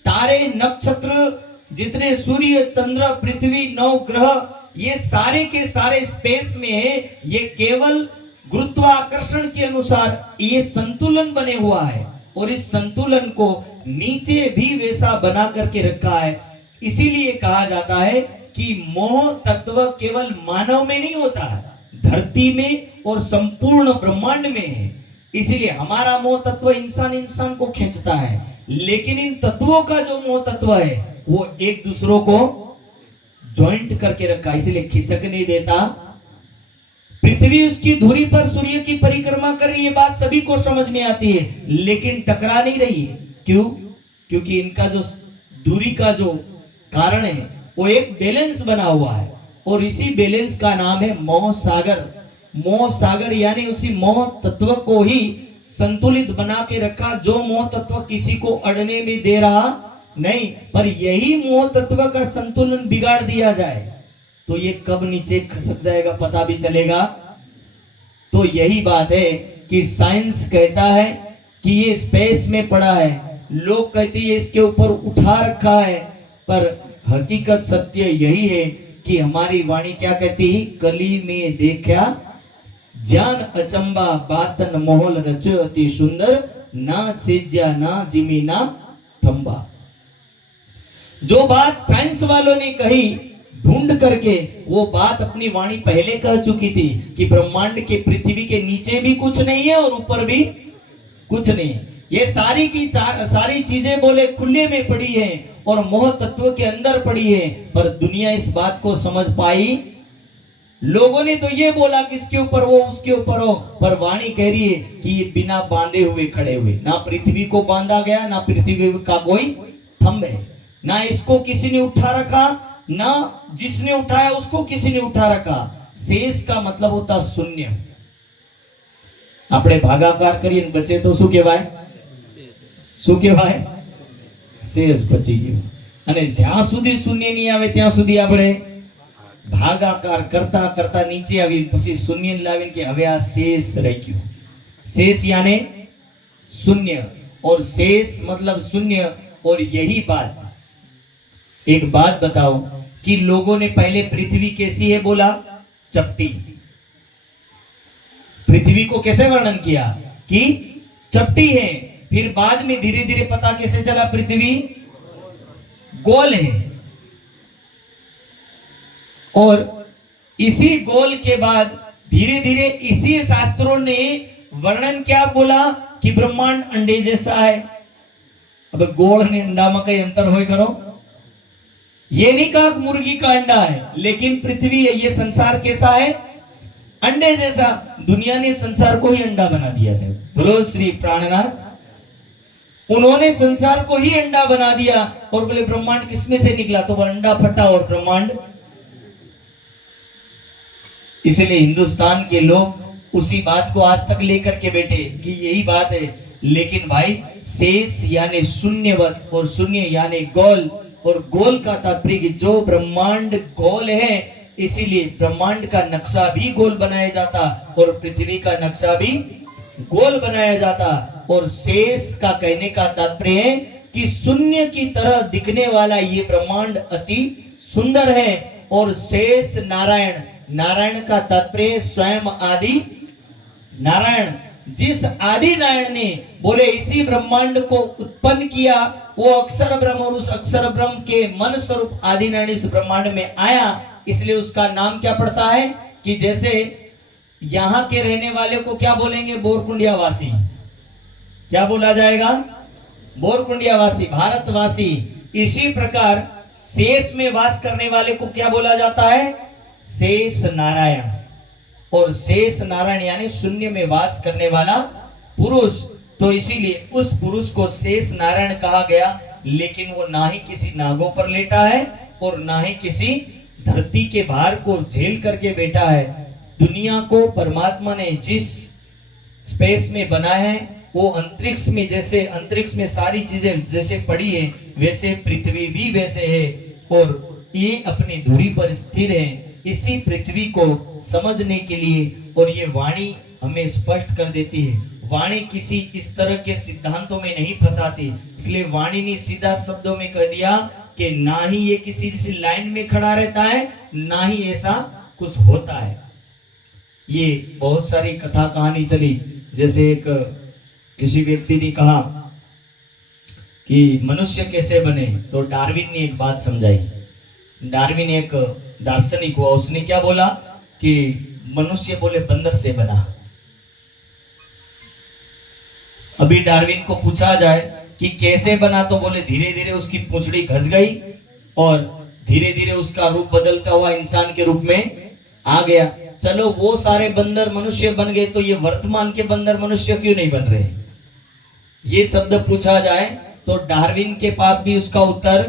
तारे नक्षत्र जितने सूर्य चंद्र पृथ्वी 9 ग्रह, ये सारे के सारे स्पेस में है। ये केवल गुरुत्वाकर्षण के अनुसार ये संतुलन बने हुआ है और इस संतुलन को नीचे भी वैसा बना करके रखा है। इसीलिए कहा जाता है कि मोह तत्व केवल मानव में नहीं होता है, धरती में और संपूर्ण ब्रह्मांड में है। इसीलिए हमारा मोह तत्व इंसान को खींचता है, लेकिन इन तत्वों का जो मोह तत्व है वो एक दूसरों को ज्वाइंट करके रखा है, इसीलिए खिसक नहीं देता। पृथ्वी उसकी धुरी पर सूर्य की परिक्रमा कर रही है, बात सभी को समझ में आती है, लेकिन टकरा नहीं रही है। क्यों? क्योंकि इनका जो दूरी का जो कारण है वो एक बैलेंस बना हुआ है और इसी बैलेंस का नाम है मोह सागर। मोह सागर यानी उसी मोह तत्व को ही संतुलित बना के रखा, जो मोह तत्व किसी को अड़ने भी दे रहा नहीं। पर यही मोह तत्व का संतुलन बिगाड़ दिया जाए तो ये कब नीचे खसक जाएगा पता भी चलेगा। तो यही बात है कि साइंस कहता है कि ये स्पेस में पड़ा है, लोग कहते हैं इसके ऊपर उठा रखा है, पर हकीकत सत्य यही है कि हमारी वाणी क्या कहती है, कली में देखा ज्ञान अचंबा बातन मोहल रचो अति सुंदर, ना सेज्या ना जिमी ना थंबा। जो बात साइंस वालों ने कही ढूंढ करके, वो बात अपनी वाणी पहले कह चुकी थी कि ब्रह्मांड के पृथ्वी के नीचे भी कुछ नहीं है और ऊपर भी कुछ नहीं है। ये सारी की सारी चीजें बोले खुले में पड़ी है और मोह तत्व के अंदर पड़ी है, पर दुनिया इस बात को समझ पाई। लोगों ने तो ये बोला कि इसके ऊपर वो उसके ऊपर हो, पर वाणी कह रही है कि ये बिना बांधे हुए खड़े हुए, ना पृथ्वी को बांधा गया, ना पृथ्वी का कोई थंब है, ना इसको किसी ने उठा रखा, ना जिसने उठाया उसको किसी ने उठा रखा। शेष का मतलब होता शून्य। આપણે ભાગાકાર કરીને બચે તો શું કહેવાય? શું કહેવાય? શેષ બચી ગયું। અને જ્યાં સુધી શૂન્ય નહીં આવે ત્યાં સુધી આપણે ભાગાકાર કરતા કરતા નીચે આવી પછી શૂન્ય લાવીને કે હવે આ શેષ રહી ગયું। शेष यानी शून्य, और शेष मतलब शून्य। और यही बात, एक बात बताओ कि लोगों ने पहले पृथ्वी कैसी है बोला? चपटी। पृथ्वी को कैसे वर्णन किया कि चपटी है, फिर बाद में धीरे धीरे पता कैसे चला पृथ्वी गोल है। और इसी गोल के बाद धीरे धीरे इसी शास्त्रों ने वर्णन क्या बोला कि ब्रह्मांड अंडे जैसा है। अब गोल ने अंडा में कई अंतर होय करो? ये नहीं कहा मुर्गी का अंडा है, लेकिन पृथ्वी है, ये संसार कैसा है? अंडे जैसा। दुनिया ने संसार को ही अंडा बना दिया सर। बोलो श्री प्राणनाथ। उन्होंने संसार को ही अंडा बना दिया और बोले ब्रह्मांड किसमें से निकला? तो वो अंडा फटा और ब्रह्मांड। इसलिए हिंदुस्तान के लोग उसी बात को आज तक लेकर के बैठे कि यही बात है। लेकिन भाई शेष यानी शून्यवत और शून्य यानी गोल, और गोल का तात्पर्य जो ब्रह्मांड गोल है, इसीलिए ब्रह्मांड का नक्शा भी गोल बनाया जाता और पृथ्वी का नक्शा भी गोल बनाया जाता। और शेष का कहने का तात्पर्य है कि शून्य की तरह दिखने वाला ये ब्रह्मांड अति सुंदर है। और शेष नारायण, नारायण का तात्पर्य स्वयं आदि नारायण। जिस आदि नारायण ने बोले इसी ब्रह्मांड को उत्पन्न किया, वो अक्षर ब्रह्म, और उस अक्षर ब्रह्म के मन स्वरूप आदि नारायण इस ब्रह्मांड में आया। इसलिए उसका नाम क्या पड़ता है कि जैसे यहां के रहने वाले को क्या बोलेंगे? बोरकुंडिया वासी। क्या बोला जाएगा? बोरकुंडिया वासी, भारतवासी। इसी प्रकार शेष में वास करने वाले को क्या बोला जाता है? शेष नारायण। और शेष नारायण यानी शून्य में वास करने वाला पुरुष। तो इसीलिए उस पुरुष को शेष नारायण कहा गया। लेकिन वो ना ही किसी नागों पर लेटा है और ना ही किसी धरती के भार को झेल करके बैठा है। दुनिया को परमात्मा ने जिस स्पेस में बना है, वो अंतरिक्ष में, जैसे अंतरिक्ष में सारी चीजें जैसे पड़ी है, वैसे पृथ्वी भी वैसे है और ये अपनी धुरी पर स्थिर है। इसी पृथ्वी को समझने के लिए, और ये वाणी हमें स्पष्ट कर देती है। वाणी किसी इस तरह के सिद्धांतों में नहीं फंसाती। इसलिए वाणी ने सीधा शब्दों में कह दिया कि ना ही ये किसी लाइन में खड़ा रहता है, ना ही ऐसा कुछ होता है। ये बहुत सारी कथा कहानी चली। जैसे एक किसी व्यक्ति ने कहा कि मनुष्य कैसे बने, तो डार्विन ने एक बात समझाई। डार्विन एक दार्शनिक हुआ, उसने क्या बोला कि मनुष्य बोले बंदर से बना। अभी डार्विन को पूछा जाए कि कैसे बना, तो बोले धीरे धीरे उसकी पूंछड़ी घस गई और धीरे धीरे उसका रूप बदलता हुआ इंसान के रूप में आ गया। चलो वो सारे बंदर मनुष्य बन गए, तो ये वर्तमान के बंदर मनुष्य क्यों नहीं बन रहे? ये शब्द पूछा जाए तो डार्विन के पास भी उसका उत्तर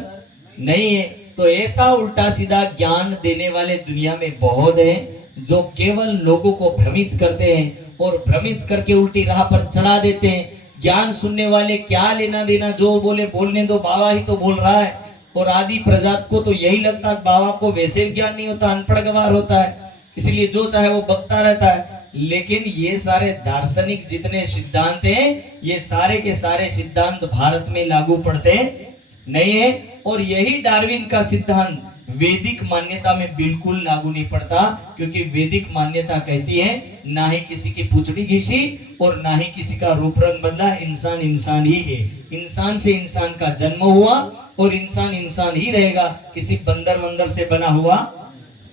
नहीं है। तो ऐसा उल्टा सीधा ज्ञान देने वाले दुनिया में बहुत हैं, जो केवल लोगों को भ्रमित करते हैं और भ्रमित करके उल्टी राह पर चढ़ा देते हैं। ज्ञान सुनने वाले क्या लेना देना, जो बोले बोलने दो, बाबा ही तो बोल रहा है। और आदि प्रजात को तो यही लगता है बाबा को वैसे ज्ञान नहीं होता, अनपढ़ गवार होता है, इसलिए जो चाहे वो बकता रहता है। लेकिन ये सारे दार्शनिक जितने सिद्धांत हैं, ये सारे के सारे सिद्धांत भारत में लागू पड़ते नहीं है। और यही डार्विन का सिद्धांत वैदिक मान्यता में बिल्कुल लागू नहीं पड़ता, क्योंकि वैदिक मान्यता कहती है ना ही किसी की पूंछड़ी घिसी और ना ही किसी का रूप रंग बदला, इंसान इंसान ही है। इंसान से इंसान का जन्म हुआ और इंसान इंसान ही रहेगा, किसी बंदर वंदर से बना हुआ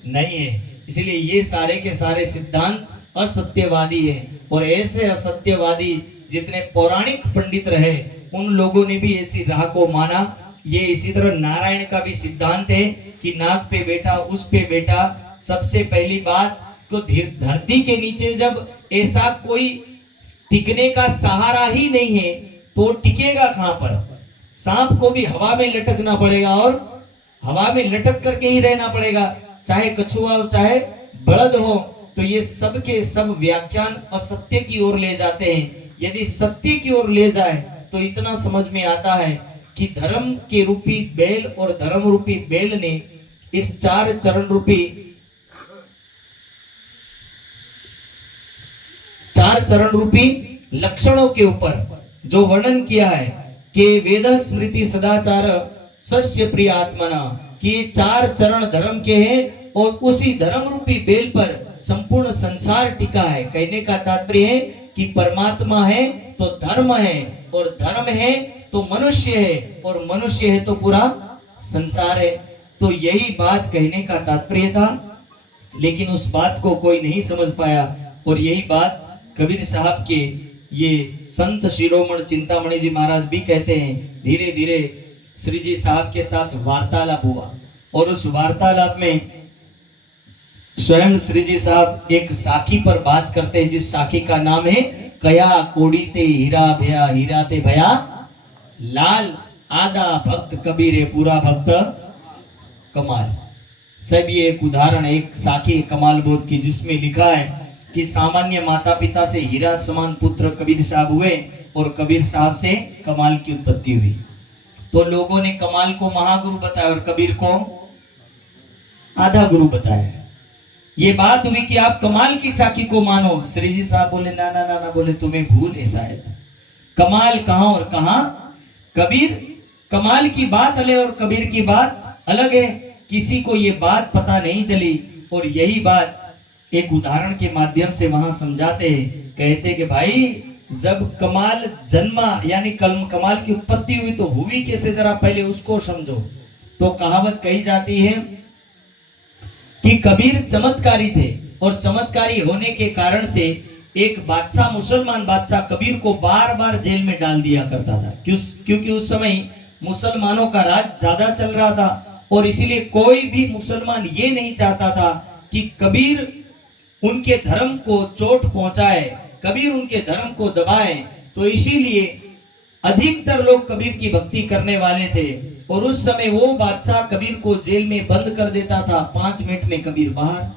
नहीं है। इसलिए ये सारे के सारे सिद्धांत असत्यवादी है। और ऐसे असत्यवादी जितने पौराणिक पंडित रहे उन लोगों ने भी ऐसी राह को माना। ये इसी तरह नारायण का भी सिद्धांत है कि नाग पे बैठा उस पे बैठा। सबसे पहली बात तो धरती के नीचे जब ऐसा कोई टिकने का सहारा ही नहीं है तो टिकेगा कहां पर। सांप को भी हवा में लटकना पड़ेगा और हवा में लटक करके ही रहना पड़ेगा, चाहे कछुआ हो चाहे बलद हो। तो ये सब के सब व्याख्यान असत्य की ओर ले जाते हैं। यदि सत्य की ओर ले जाए तो इतना समझ में आता है कि धर्म के रूपी बैल और धर्म रूपी बैल ने इस 4 चरण रूपी 4 चरण रूपी लक्षणों के ऊपर जो वर्णन किया है कि वेद स्मृति सदाचार सस्य प्रिय आत्मना, कि ये 4 चरण धर्म के हैं और उसी धर्म रूपी बेल पर संपूर्ण संसार टिका है। कहने का तात्पर्य है कि परमात्मा है तो धर्म है और धर्म है तो मनुष्य है और मनुष्य है तो पूरा संसार है। तो यही बात कहने का तात्पर्य था, लेकिन उस बात को कोई नहीं समझ पाया। और यही बात कबीर साहब के ये संत शिरोमणि चिंतामणि जी महाराज भी कहते हैं। धीरे धीरे श्री जी साहब के साथ वार्तालाप हुआ और उस वार्तालाप में स्वयं श्री जी साहब एक साखी पर बात करते हैं, जिस साखी का नाम है कया कोड़ी ते हीरा भया हीरा ते भया लाल, आधा भक्त कबीर है पूरा भक्त कमाल। सब ये एक उदाहरण एक साखी कमाल बोध की, जिसमें लिखा है कि सामान्य माता पिता से हीरा समान पुत्र कबीर साहब हुए और कबीर साहब से कमाल की उत्पत्ति हुई। तो लोगों ने कमाल को महागुरु बताया और कबीर को आधा गुरु बताया। ये बात हुई कि आप कमाल की साखी को मानो। श्री जी साहब बोले ना ना ना ना, बोले तुम्हें भूल है शायद। कमाल कहां और कहां कबीर। कमाल की बात अलग और कबीर की बात अलग है। किसी को ये बात पता नहीं चली और यही बात एक उदाहरण के माध्यम से वहां समझाते हैं। कहते कि भाई जब कमाल जन्मा यानी कमाल की उत्पत्ति हुई तो हुई कैसे, जरा पहले उसको समझो। तो कहावत कही जाती है कि कबीर चमत्कारी थे और चमत्कारी होने के कारण से एक बादशाह मुसलमान बादशाह कबीर को बार बार जेल में डाल दिया करता था। क्योंकि उस समय मुसलमानों का राज ज्यादा चल रहा था और इसीलिए कोई भी मुसलमान ये नहीं चाहता था कि कबीर उनके धर्म को चोट पहुंचाए, कबीर उनके धर्म को दबाए। तो इसीलिए अधिकतर लोग कबीर की भक्ति करने वाले थे और उस समय वो बादशाह कबीर को जेल में बंद कर देता था। 5 मिनट में कबीर बाहर,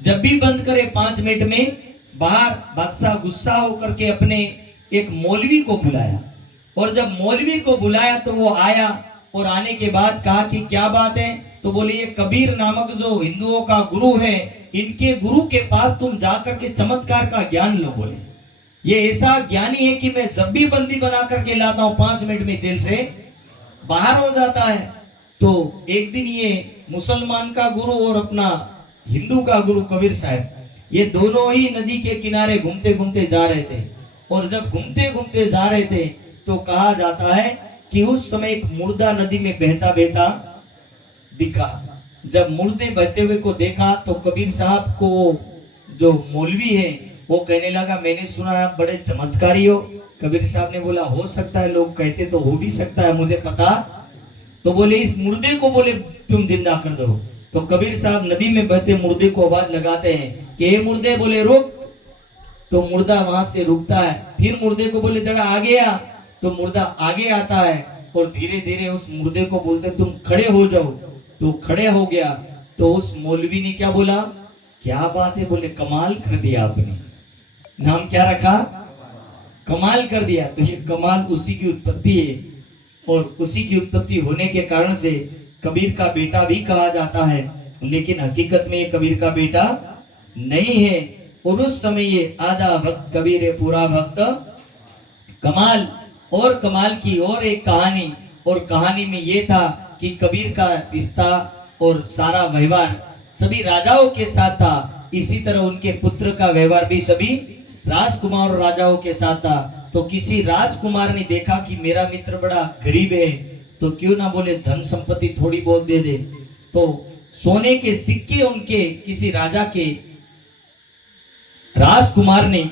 जब भी बंद करे 5 मिनट में बाहर। बादशाह गुस्सा होकर के अपने एक मौलवी को बुलाया और जब मौलवी को बुलाया तो वो आया और आने के बाद कहा कि क्या बात है। तो बोले ये कबीर नामक जो हिंदुओं का गुरु है, इनके गुरु के पास तुम जाकर के चमत्कार का ज्ञान लो। बोले ये ऐसा ज्ञानी है कि मैं जब भी बंदी बना करके लाता हूं 5 मिनट में जेल से बाहर हो जाता है। तो एक दिन ये मुसलमान का गुरु और अपना हिंदू का गुरु कबीर साहब ये दोनों ही नदी के किनारे घूमते घूमते जा रहे थे और जब घूमते घूमते जा रहे थे तो कहा जाता है कि उस समय एक मुर्दा नदी में बहता बहता दिखा। जब मुर्दे बहते हुए को देखा तो कबीर साहब को जो मौलवी है वो कहने लगा मैंने सुना आप बड़े चमत्कारी हो। कबीर साहब ने बोला हो सकता है, लोग कहते तो हो भी सकता है, मुझे पता। तो बोले इस मुर्दे को बोले तुम जिंदा कर दो। तो कबीर साहब नदी में बहते मुर्दे को आवाज लगाते हैं कि हे मुर्दे, बोले रुक। तो मुर्दा वहां से रुकता है। फिर मुर्दे को बोले जरा आगे आ। तो मुर्दा आगे आता है और धीरे धीरे उस मुर्दे को बोलते तुम खड़े हो जाओ। तो खड़े हो गया। तो उस मौलवी ने क्या बोला, क्या बात है, बोले कमाल कर दिया आपने। नाम क्या रखा, कमाल कर दिया। तो ये कमाल उसी की उत्पत्ति है और उसी की उत्पत्ति होने के कारण से कबीर का बेटा भी कहा जाता है, लेकिन हकीकत में ये कबीर का बेटा नहीं है। और उस समय ये आधा भक्त कबीर है, पूरा भक्त कमाल। और कमाल की और एक कहानी, और कहानी में ये था कि कबीर का रिश्ता और सारा व्यवहार सभी राजाओं के साथ था। इसी तरह उनके पुत्र का व्यवहार भी सभी राजकुमार और राजाओं के साथ था। तो किसी राजकुमार ने देखा कि मेरा मित्र बड़ा गरीब है, तो क्यों ना बोले धन संपत्ति थोड़ी बहुत दे दे। तो सोने के सिक्के उनके किसी राजा के राजकुमार ने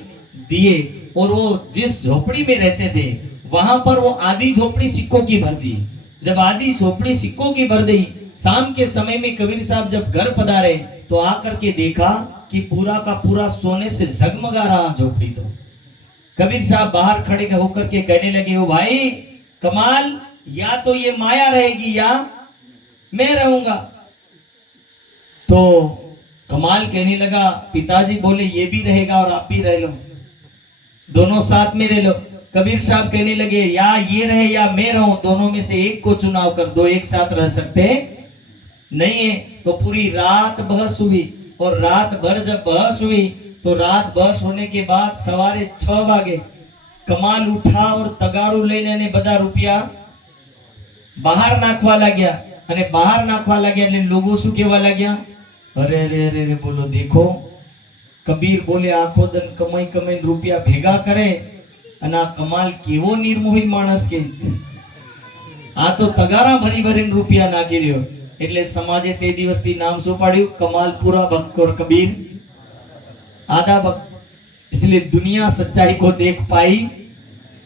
दिए, और वो जिस झोपड़ी में रहते थे वहां पर वो आधी झोपड़ी सिक्कों की भर दी। जब आधी झोपड़ी सिक्कों की भर दी, शाम के समय में कबीर साहब जब घर पधारे तो आकर के देखा कि पूरा का पूरा सोने से जगमगा रहा झोपड़ी। तो कबीर साहब बाहर खड़े होकर के कहने लगे, ओ भाई कमाल, या तो ये माया रहेगी या मैं रहूंगा। तो कमाल कहने लगा, पिताजी बोले ये भी रहेगा और आप भी रह लो, दोनों साथ में रह लो। कबीर साहब कहने लगे, या ये रहे या मैं रहूं, दोनों में से एक को चुनाव कर दो, एक साथ रह सकते नहीं है। तो पूरी रात बहस हुई, और रात भर जब बहस हुई तो रात बहस होने के बाद सवारे 6 वागे कमाल उठा और तगारू लઈને બધા રૂપિયા બહાર નાખવા લાગ્યા। અને બહાર નાખવા લાગ્યા એટલે લોકો શું કહેવા લાગ્યા, અરે રે રે રે બોલો देखो કબીર બોલે આખો દન કમાઈ કમાઈ રૂપિયા ભેગા કરે અને આ કમાલ કેવો નિર્મોહી માણસ કે આ તો તગારા ભરી ભરીને રૂપિયા નાખી રહ્યો। એટલે સમાજે તે દિવસથી નામ શું પાડ્યું, કમાલપુરા ભક્ત और कबीर आधा भक्त। इसलिए दुनिया सच्चाई को देख पाई,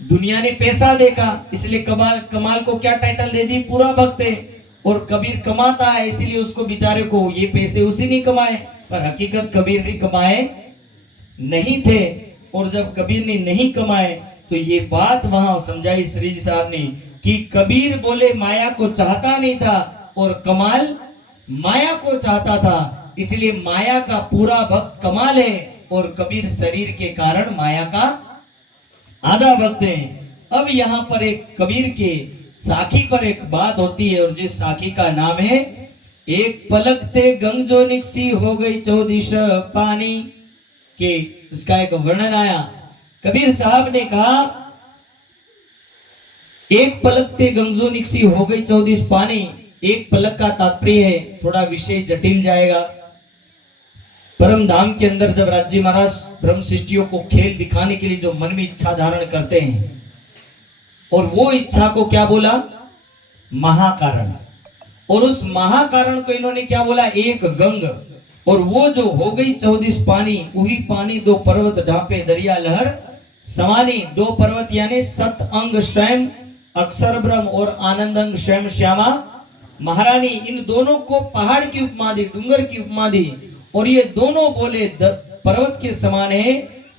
दुनिया ने पैसा देखा, इसलिए कमाल को क्या टाइटल दे दी, पूरा भक्त है। और कबीर कमाता है इसलिए उसको बेचारे को ये पैसे उसी ने कमाए, पर हकीकत कबीर ने कमाए नहीं थे। और जब कबीर ने नहीं कमाए तो ये बात वहां समझाई श्री जी साहब ने कि कबीर बोले माया को चाहता नहीं था और कमाल माया को चाहता था, इसलिए माया का पूरा भक्त कमाल है और कबीर शरीर के कारण माया का आधा भक्त है। अब यहाँ पर एक कबीर के साखी पर एक बात होती है, और जिस साखी का नाम है, एक पलक ते गंगजो निकसी हो गई 14 पानी के, उसका एक वर्णन आया। कबीर साहब ने कहा एक पलक ते गंगजो निकसी हो गई 14 पानी। एक पलक का तात्पर्य है, थोड़ा विषय जटिल जाएगा। परम धाम के अंदर जब राज्य महाराज ब्रह्म सृष्टियों को खेल दिखाने के लिए जो मन में इच्छा धारण करते हैं, और वो इच्छा को क्या बोला, महाकारण। और उस महाकारण को इन्होंने क्या बोला, एक गंग। और वो जो हो गई 14 पानी, वही पानी 2 पर्वत ढांपे दरिया लहर समानी। 2 पर्वत यानी सत अंग स्वयं अक्षर ब्रह्म और आनंद अंग स्वयं श्यामा महारानी, इन दोनों को पहाड़ की उपमा दी, डूंगर की उपमा दी। और ये दोनों बोले पर्वत के समान है,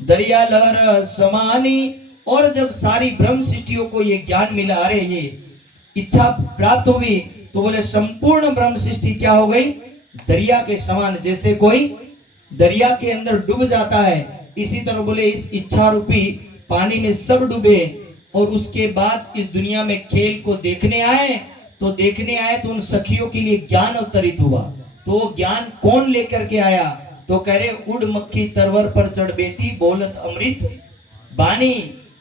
दरिया लहर समानी। और जब सारी ब्रह्म सृष्टियों को ये ज्ञान मिला, अरे ये इच्छा प्राप्त हुई, तो बोले संपूर्ण ब्रह्म सृष्टि क्या हो गई, दरिया के समान। जैसे कोई दरिया के अंदर डूब जाता है, इसी तरह बोले इस इच्छा रूपी पानी में सब डूबे। और उसके बाद इस दुनिया में खेल को देखने आए, तो उन सखियों के लिए ज्ञान अवतरित हुआ। तो ज्ञान कौन लेकर के आया, तो कह रहे उड़ मक्खी तरवर पर चढ़ बेटी बोलत अमृत बानी,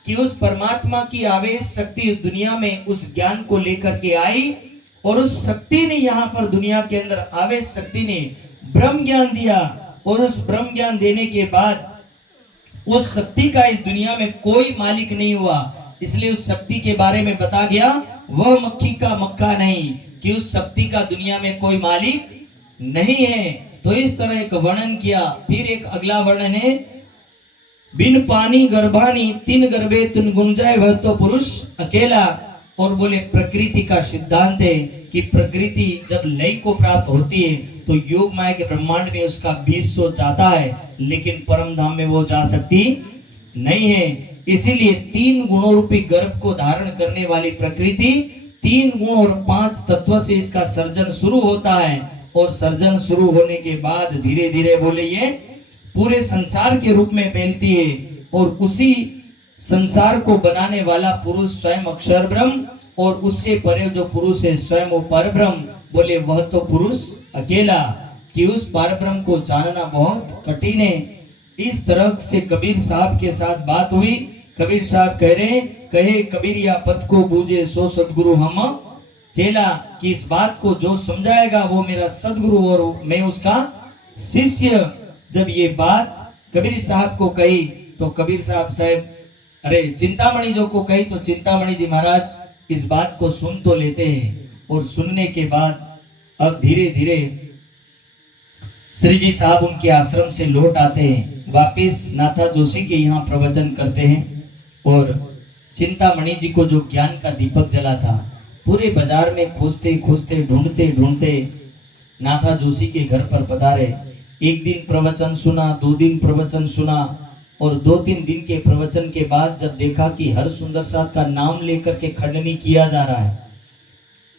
कि उस परमात्मा की आवेश शक्ति इस दुनिया में उस ज्ञान को लेकर के आई। और उस शक्ति ने यहाँ पर दुनिया के अंदर आवेश शक्ति ने ब्रह्म ज्ञान दिया। और उस ब्रह्म ज्ञान देने के बाद उस शक्ति का इस दुनिया में कोई मालिक नहीं हुआ, इसलिए उस शक्ति के बारे में बता गया, वह मक्खी का मक्का नहीं, कि उस शक्ति का दुनिया में कोई मालिक नहीं है। तो इस तरह एक वर्णन किया। फिर एक अगला वर्णन है, बिन पानी गर्भानी 3 गर्भे तुन गुंजाए वह तो पुरुष अकेला। और बोले प्रकृति का सिद्धांत है कि प्रकृति जब लय को प्राप्त होती है तो योग माया के ब्रह्मांड में उसका बीज सो जाता है, लेकिन परम धाम में वो जा सकती नहीं है। इसीलिए 3 गुणों रूपी गर्भ को धारण करने वाली प्रकृति 3 गुण और 5 तत्व से इसका सर्जन शुरू होता है। और सर्जन शुरू होने के बाद धीरे धीरे बोले ये पूरे संसार के रूप में फैलती है। और उसी संसार को बनाने वाला पुरुष स्वयं अक्षर ब्रह्म, और उससे परे जो पुरुष है स्वयं वो पर ब्रह्म। बोले वह तो पुरुष अकेला, कि उस पर ब्रह्म को जानना बहुत कठिन है। इस तरह से कबीर साहब के साथ बात हुई। कबीर साहब कह रहे, कहे कबीर या पद को बूझे सो सदगुरु हम चेला कि इस बात को जो समझाएगा वो मेरा सदगुरु और मैं उसका शिष्य। जब ये बात कबीर साहब को कही तो कबीर साहब अरे चिंतामणि जो को कही तो चिंतामणि जी महाराज इस बात को सुन तो लेते हैं, और सुनने के बाद अब धीरे धीरे श्री जी साहब उनके आश्रम से लौट आते हैं, वापिस नाथा जोशी के यहाँ प्रवचन करते हैं। और चिंतामणि जी को जो ज्ञान का दीपक जला था, पूरे बाजार में खोजते खोजते ढूंढते ढूंढते नाथा जोशी के घर पर पधारे। एक दिन प्रवचन सुना, 2 दिन प्रवचन सुना, और 2-3 दिन के प्रवचन के बाद जब देखा कि हर सुंदर साहब का नाम लेकर के खंडनी किया जा रहा है,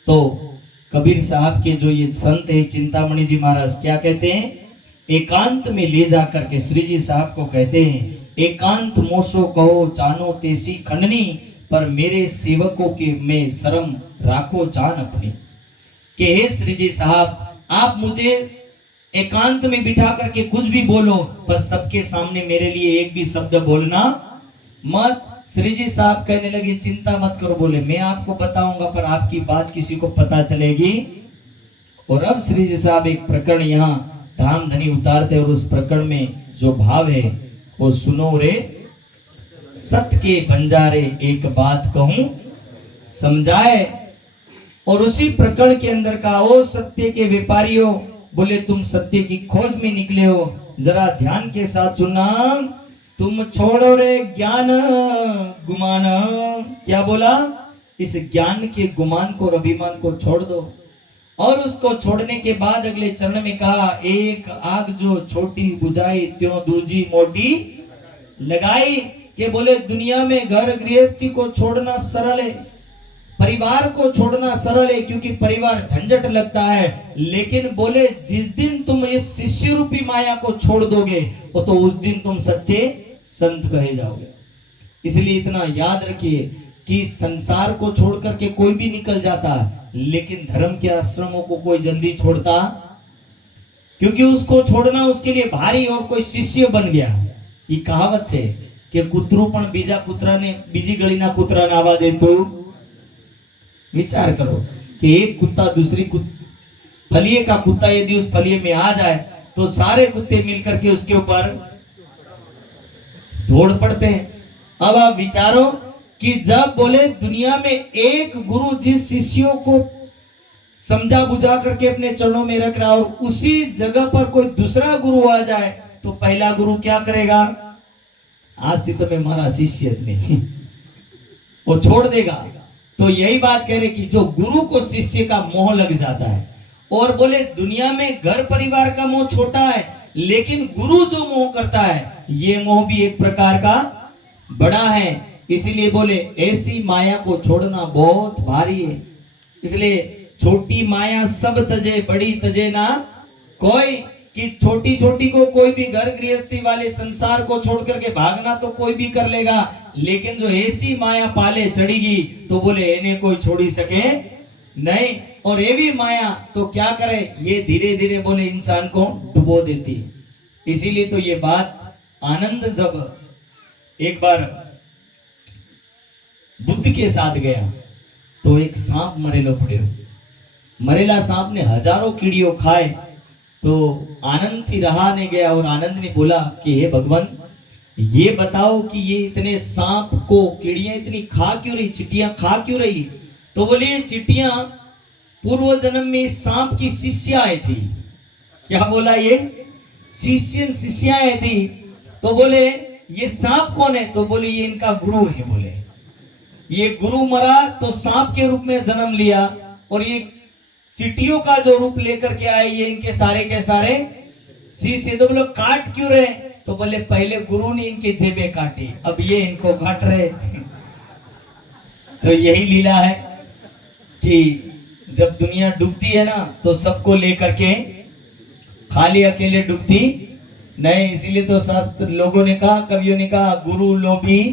तो कबीर साहब के जो ये संत है चिंतामणि जी महाराज क्या कहते हैं, एकांत में ले जाकर के श्री जी साहब को कहते हैं, एकांत मोसो कहो चानो तेसी खंडनी, पर मेरे सेवकों के में शर्म राखो जान अपनी। कि हे श्री जी साहब, आप मुझे एकांत में बिठा करके कुछ भी बोलो, पर सबके सामने मेरे लिए एक भी शब्द बोलना मत। श्री जी साहब कहने लगे चिंता मत करो, बोले मैं आपको बताऊंगा पर आपकी बात किसी को पता चलेगी। और अब श्री जी साहब एक प्रकरण यहाँ धाम धनी उतारते, और उस प्रकरण में जो भाव है वो सुनो रे, सत्य के बंजारे एक बात कहूं समझाए। और उसी प्रकरण के अंदर का, ओ सत्य के व्यापारियों, बोले तुम सत्य की खोज में निकले हो, जरा ध्यान के साथ सुनना, तुम छोड़ो रे ज्ञान गुमान। क्या बोला, इस ज्ञान के गुमान को और अभिमान को छोड़ दो। और उसको छोड़ने के बाद अगले चरण में कहा, एक आग जो छोटी बुझाई त्यों दूजी मोटी लगाई। के बोले दुनिया में घर गृहस्थी को छोड़ना सरल है, परिवार को छोड़ना सरल है, क्योंकि परिवार झंझट लगता है, लेकिन बोले जिस दिन तुम इस शिष्य रूपी माया को छोड़ दोगे तो उस दिन तुम सच्चे संत कहे जाओगे। इसलिए इतना याद रखिए कि संसार को छोड़ करके कोई भी निकल जाता, लेकिन धर्म के आश्रमों को कोई जल्दी छोड़ता, क्योंकि उसको छोड़ना उसके लिए भारी। और कोई शिष्य बन गया, ये कहावत से कि कुतरू पण बीजा कुतरा ने बीजी गली ना कुतरा ना आवा दे। तो विचार करो कि एक कुत्ता दूसरी फलिए का कुत्ता यदि उस फलिए में आ जाए तो सारे कुत्ते मिलकर के उसके ऊपर दौड़ पड़ते हैं। अब आप विचारो कि जब बोले दुनिया में एक गुरु जिस शिष्यों को समझा बुझा करके अपने चरणों में रख रहा, और उसी जगह पर कोई दूसरा गुरु आ जाए तो पहला गुरु क्या करेगा, आज थी तो मैं हमारा शिष्य नहीं, वो छोड़ देगा। तो यही बात कह रहे कि जो गुरु को शिष्य का मोह लग जाता है, और बोले दुनिया में घर परिवार का मोह छोटा है, लेकिन गुरु जो मोह करता है ये मोह भी एक प्रकार का बड़ा है। इसीलिए बोले ऐसी माया को छोड़ना बहुत भारी है। इसलिए छोटी माया सब तजे, बड़ी तजे ना कोई। कि छोटी छोटी को कोई भी घर गृहस्थी वाले संसार को छोड़ करके भागना तो कोई भी कर लेगा, लेकिन जो ऐसी माया पाले चढ़ेगी तो बोले इन्हें कोई छोड़ ही सके नहीं। और ये भी माया तो क्या करे, ये धीरे धीरे बोले इंसान को डुबो देती है। इसीलिए तो ये बात आनंद जब एक बार बुद्ध के साथ गया तो एक सांप मरेलो पड़े, मरेला सांप ने हजारों कीड़ियों खाए, तो आनंद थी रहा नहीं गया, और आनंद ने बोला कि हे भगवान ये बताओ कि ये इतने सांप को कीड़ियां इतनी खा क्यों रही, चिट्टियां खा क्यों रही। तो बोले ये चिट्टियां पूर्व जन्म में सांप की शिष्याएं थी। क्या बोला, ये शिष्याएं थी। तो बोले ये सांप कौन है, तो बोले ये इनका गुरु है। बोले ये गुरु मरा तो सांप के रूप में जन्म लिया, और ये चिट्टियों का जो रूप लेकर के आए ये इनके सारे के सारे शिष्य। तो बोले काट क्यों रहे, तो बोले पहले गुरु ने इनके जेबे काटी, अब ये इनको काट रहे। तो यही लीला है कि जब दुनिया डूबती है ना तो सबको लेकर के, खाली अकेले डूबती नहीं। इसीलिए तो शास्त्र लोगों ने कहा, कवियों ने कहा, गुरु लोभी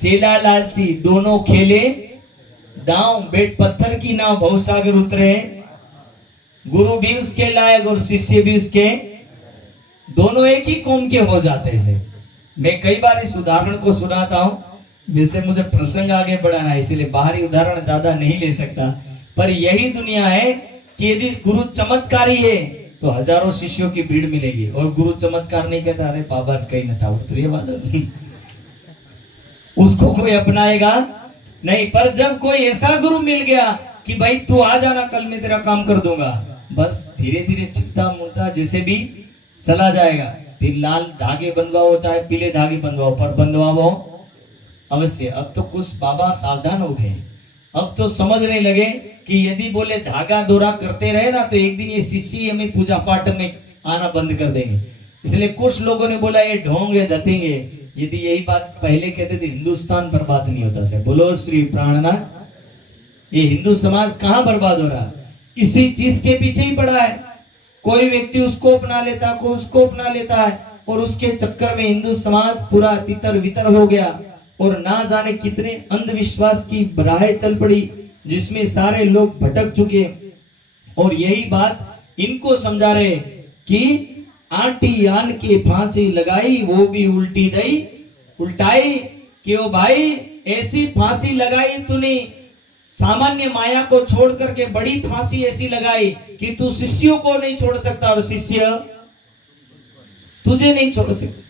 चेला लालची दोनों खेले दांव, बेट पत्थर की नाव भवसागर उतरे। गुरु भी उसके लायक और शिष्य भी उसके, दोनों एक ही कौम के हो जाते हैं। मैं कई बार इस उदाहरण को सुनाता हूं, जिससे मुझे प्रसंग आगे बढ़ाना है, इसलिए बाहरी उदाहरण ज्यादा नहीं ले सकता। पर यही दुनिया है कि यदि गुरु चमत्कारी है तो हजारों शिष्यों की भीड़ मिलेगी, और गुरु चमत्कार नहीं कहता, अरे बाबा कहीं न था उतरिए बादल उसको कोई अपनाएगा नहीं। पर जब कोई ऐसा गुरु मिल गया कि भाई तू आ जाना, कल मैं तेरा काम कर दूंगा, बस धीरे धीरे चिपता मुड़ता जैसे भी चला जाएगा। फिर लाल धागे बंधवाओ चाहे पीले धागे बंधवाओ, पर बंधवाओ अवश्य। अब तो कुछ बाबा सावधान हो गए, अब तो समझने लगे कि यदि बोले धागा दोरा करते रहे ना तो एक दिन ये शिष्य हमें पूजा पाठ में आना बंद कर देंगे। इसलिए कुछ लोगों ने बोला ये ढोंगे दतेंगे। यदि यही बात पहले कहते थे हिंदुस्तान बर्बाद नहीं होता से। बोलो श्री प्राणनाथ। ये हिंदू समाज कहाँ बर्बाद हो रहा, इसी चीज के पीछे ही पड़ा है। कोई व्यक्ति उसको अपना लेता, कोई उसको अपना लेता है, और उसके चक्कर में हिंदू समाज पूरा तितर वितर हो गया, और ना जाने कितने अंधविश्वास की राहें चल पड़ी जिसमें सारे लोग भटक चुके। और यही बात इनको समझा रहे कि आटी आन के फांसी लगाई वो भी उल्टी दई उल्टाई, कि ओ भाई ऐसी फांसी लगाई तूने, सामान्य माया को छोड़ करके बड़ी फांसी ऐसी लगाई कि तू शिष्यों को नहीं छोड़ सकता और शिष्य तुझे नहीं छोड़ सकते।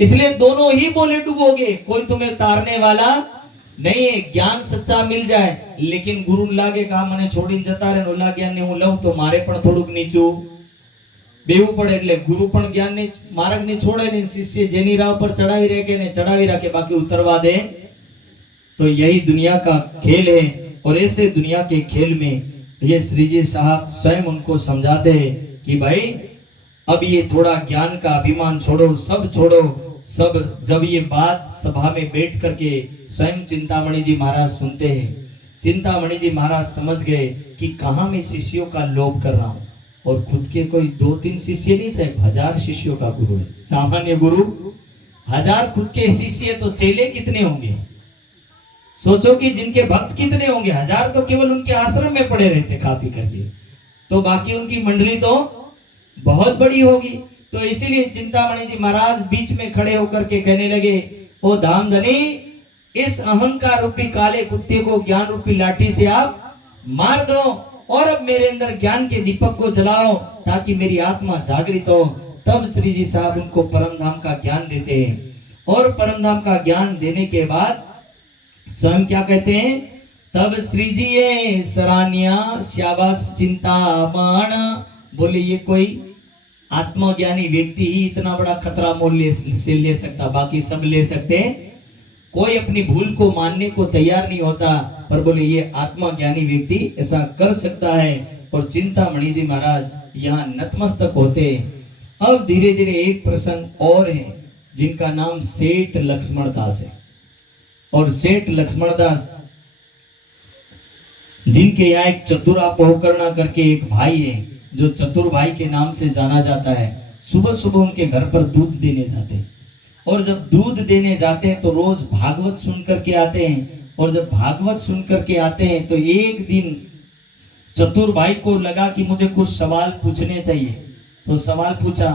इसलिए दोनों ही बोले डूबोगे, कोई तुम्हें उतारने वाला नहीं है। ज्ञान सच्चा मिल जाए, लेकिन गुरु लागे कहा मने छोड़ी जता रे नो ज्ञान ने હું લઉં તો મારે પણ થોડુંક નીચું બેવું પડે। એટલે ગુરુ પણ જ્ઞાન ને માર્ગ ને છોડે ને, શિષ્ય જેની રાહ પર ચડાવી રાખે ને ચડાવી રાખે, बाकी उतरवा दे। तो यही दुनिया का खेल है, और ऐसे दुनिया के खेल में ये श्री जी साहब स्वयं उनको समझाते हैं कि भाई अब ये थोड़ा ज्ञान का अभिमान छोड़ो, सब छोड़ो सब। जब ये बात सभा में बैठ करके स्वयं चिंतामणि जी महाराज सुनते हैं, चिंतामणि जी महाराज समझ गए कि कहाँ मैं शिष्यों का लोभ कर रहा हूँ, और खुद के कोई 2-3 शिष्य नहीं साहब, 1000 शिष्यों का गुरु है। सामान्य गुरु 1000, खुद के शिष्य तो चेले कितने होंगे। सोचो कि जिनके भक्त कितने होंगे, 1000 तो केवल उनके आश्रम में पड़े रहते खा पी करके, तो बाकी उनकी मंडली तो बहुत बड़ी होगी। तो इसीलिए चिंतामणि जी महाराज बीच में खड़े होकर के कहने लगे, ओ धामधनी, इस अहंकार रूपी काले कुत्ते को ज्ञान रूपी लाठी से आप मार दो, और अब मेरे अंदर ज्ञान के दीपक को जलाओ ताकि मेरी आत्मा जागृत हो। तब श्री जी साहब उनको परम धाम का ज्ञान देते हैं, और परम धाम का ज्ञान देने के बाद स्वयं क्या कहते हैं, तब श्री जी ये सरानिया शाबाश चिंतामण। बोले ये कोई आत्मज्ञानी व्यक्ति ही इतना बड़ा खतरा मोल ले सकता, बाकी सब ले सकते हैं, कोई अपनी भूल को मानने को तैयार नहीं होता, पर बोले ये आत्मज्ञानी व्यक्ति ऐसा कर सकता है। और चिंतामणि जी महाराज यहाँ नतमस्तक होते। अब धीरे धीरे एक प्रसंग और है जिनका नाम सेठ लक्ष्मण दास है, और सेठ लक्ष्मण दास जिनके यहाँ एक चतुरा पोकरना करके एक भाई है, जो चतुर भाई के नाम से जाना जाता है। सुबह सुबह उनके घर पर दूध देने जाते हैं, और जब दूध देने जाते हैं तो रोज भागवत सुन करके आते हैं, और जब भागवत सुन करके आते हैं तो एक दिन चतुर भाई को लगा कि मुझे कुछ सवाल पूछने चाहिए। तो सवाल पूछा,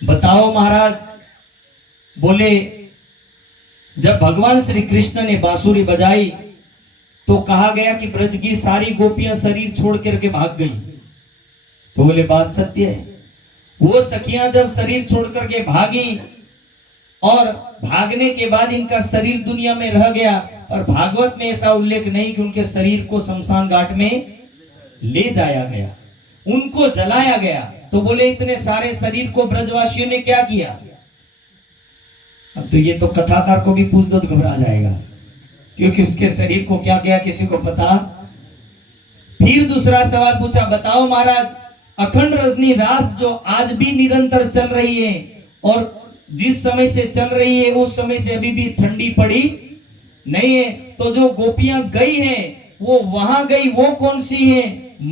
बताओ महाराज। बोले जब भगवान श्री कृष्ण ने बांसुरी बजाई तो कहा गया कि ब्रज की सारी गोपियां शरीर छोड़ करके भाग गई। तो बोले बात सत्य है। वो सखियां जब शरीर छोड़ करके भागी, और भागने के बाद इनका शरीर दुनिया में रह गया, और भागवत में ऐसा उल्लेख नहीं कि उनके शरीर को शमशान घाट में ले जाया गया, उनको जलाया गया। तो बोले इतने सारे शरीर को ब्रजवासियों ने क्या किया। अब तो ये तो कथाकार को भी पूछ दो तो घबरा जाएगा, क्योंकि उसके शरीर को क्या किया किसी को पता। फिर दूसरा सवाल पूछा, बताओ महाराज, अखंड रजनी रास जो आज भी निरंतर चल रही है, और जिस समय से चल रही है उस समय से अभी भी ठंडी पड़ी नहीं है, तो जो गोपियां गई हैं वो वहां गई वो कौन सी है,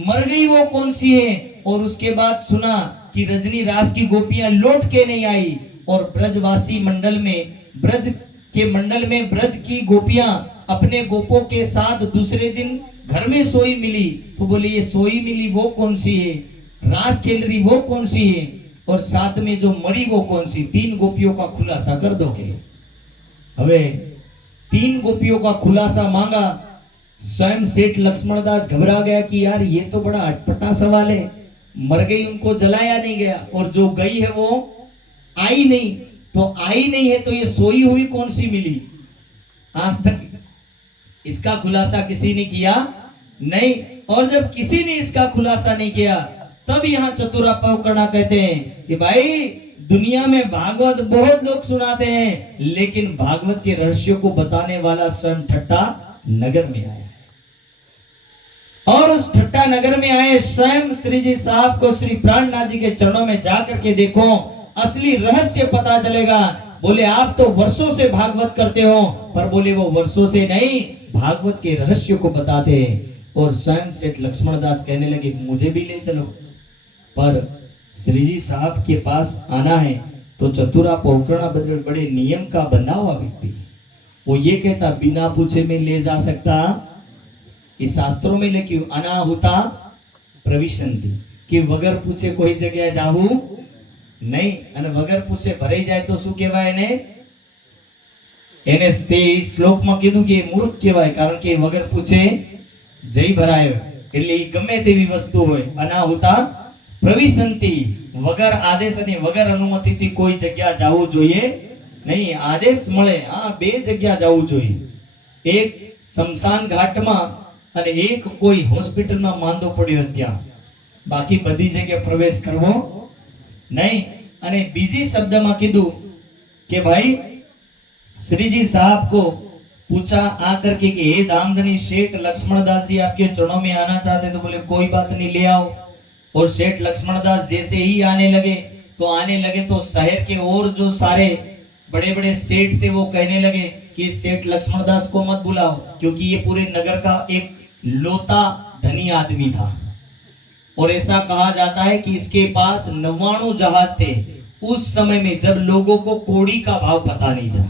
मर गई वो कौन सी है। और उसके बाद सुना कि रजनी रास की गोपियां लौट के नहीं आई, और ब्रजवासी मंडल में, ब्रज के मंडल में ब्रज की गोपियां अपने गोपों के साथ दूसरे दिन घर में सोई मिली। तो बोले ये सोई मिली वो कौन सी है, रास खेल रही वो कौन सी है, और साथ में जो मरी वो कौन सी। 3 गोपियों का खुलासा कर दोगे। हमें 3 गोपियों का खुलासा मांगा, स्वयं सेठ लक्ष्मणदास घबरा गया कि यार ये तो बड़ा अटपटा सवाल है, मर गई उनको जलाया नहीं गया और जो गई है वो आई नहीं, तो आई नहीं है तो ये सोई हुई कौन सी मिली? आज तक इसका खुलासा किसी ने किया नहीं। और जब किसी ने इसका खुलासा नहीं किया तब यहाँ चतुरापा करना कहते हैं कि भाई दुनिया में भागवत बहुत लोग सुनाते हैं, लेकिन भागवत के रहस्यों को बताने वाला स्वयं ठट्टा नगर में आया है। और उस ठट्टा नगर में आए स्वयं श्री जी साहब को श्री प्राणनाथ जी के चरणों में जाकर के देखो, असली रहस्य पता चलेगा। बोले आप तो वर्षों से भागवत करते हो, पर बोले वो वर्षों से नहीं, भागवत के रहस्य को बताते हैं। और स्वयं सेठ लक्ष्मणदास कहने लगे मुझे भी ले चलो, पर श्री जी साहब के पास आना है तो चतुरा पोखरणा बड़े नियम का बंधा हुआ व्यक्ति, वो ये कहता बिना पूछे में ले जा सकता। इस शास्त्रों में लिखी अनाहुता प्रविशंति कि वगर पूछे कोई जगह जाऊ नहीं, અને વગર પૂછે ભરાઈ જાય તો શું કહેવાય એને તે શ્લોકમાં કીધું કે મૂર્ખ કહેવાય, કારણ કે વગર પૂછે જઈ ભરાય, એટલે ગમે તેવી વસ્તુ હોય અનાહુતા પ્રવિશંતિ, વગર આદેશ અને વગર અનુમતિથી કોઈ જગ્યા જવું જોઈએ નહીં। આદેશ મળે હા બે જગ્યા જવું જોઈએ, એક શમશાન ઘાટમાં અને એક કોઈ હોસ્પિટલમાં માંદો પડ્યો ત્યાં, બાકી બધી જગ્યાએ પ્રવેશ કરવો नहीं। अने बीजी शब्द में कीधु के भाई श्रीजी साहब को पूछा आकर के कि हे धामधनी सेठ लक्ष्मणदास जी आपके चरणों में आना चाहते, तो बोले कोई बात नहीं ले आओ। और सेठ लक्ष्मणदास जैसे ही आने लगे तो शहर के और जो सारे बड़े बड़े सेठ थे वो कहने लगे कि सेठ लक्ष्मणदास को मत बुलाओ, क्योंकि ये पूरे नगर का एक लौता धनी आदमी था। और ऐसा कहा जाता है कि इसके पास 99 जहाज थे उस समय में, जब लोगों को कोड़ी का भाव पता नहीं था।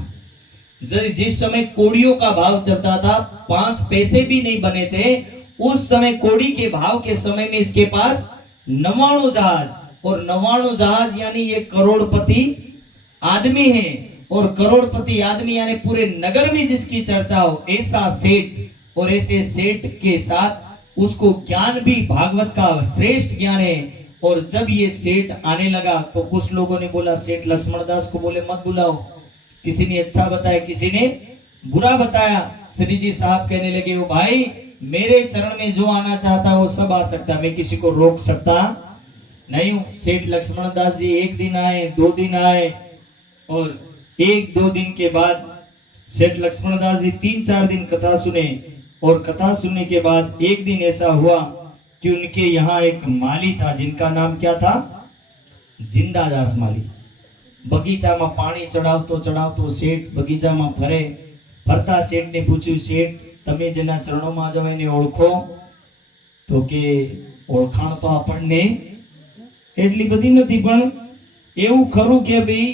जिस समय कोड़ियों का भाव चलता था 5 पैसे भी नहीं बने थे, उस समय कोड़ी के भाव के समय में इसके पास 99 जहाज, और 99 जहाज यानी ये करोड़पति आदमी है। और करोड़पति आदमी यानी पूरे नगर में जिसकी चर्चा हो, ऐसा सेठ। और ऐसे सेठ के साथ उसको ज्ञान भी भागवत का श्रेष्ठ ज्ञान है। और जब ये सेठ आने लगा तो कुछ लोगों ने बोला सेठ लक्ष्मणदास को बोले मत बुलाओ, किसी ने अच्छा बताया किसी ने बुरा बताया। श्री जी साहब कहने लगे ओ भाई मेरे चरण में जो आना चाहता है वो सब आ सकता है, मैं किसी को रोक सकता नहीं हूं। सेठ लक्ष्मणदास जी 1 दिन आए, 2 दिन आए, और 1-2 दिन के बाद सेठ लक्ष्मणदास जी 3-4 दिन कथा सुने। और कथा सुनने के बाद एक दिन ऐसा हुआ कि उनके यहाँ एक माली था जिनका नाम क्या था, जिंदादास माली। बगीचा में पानी चढ़ावतो सेठ बगीचा में फरता सेठ ने पूछ्યું सेठ तमे जेना चरणों में जाओ एने ओळखो? तो के ओळखाण तो आपणने એટલી બધી નથી, પણ એવું ખરું કે ભાઈ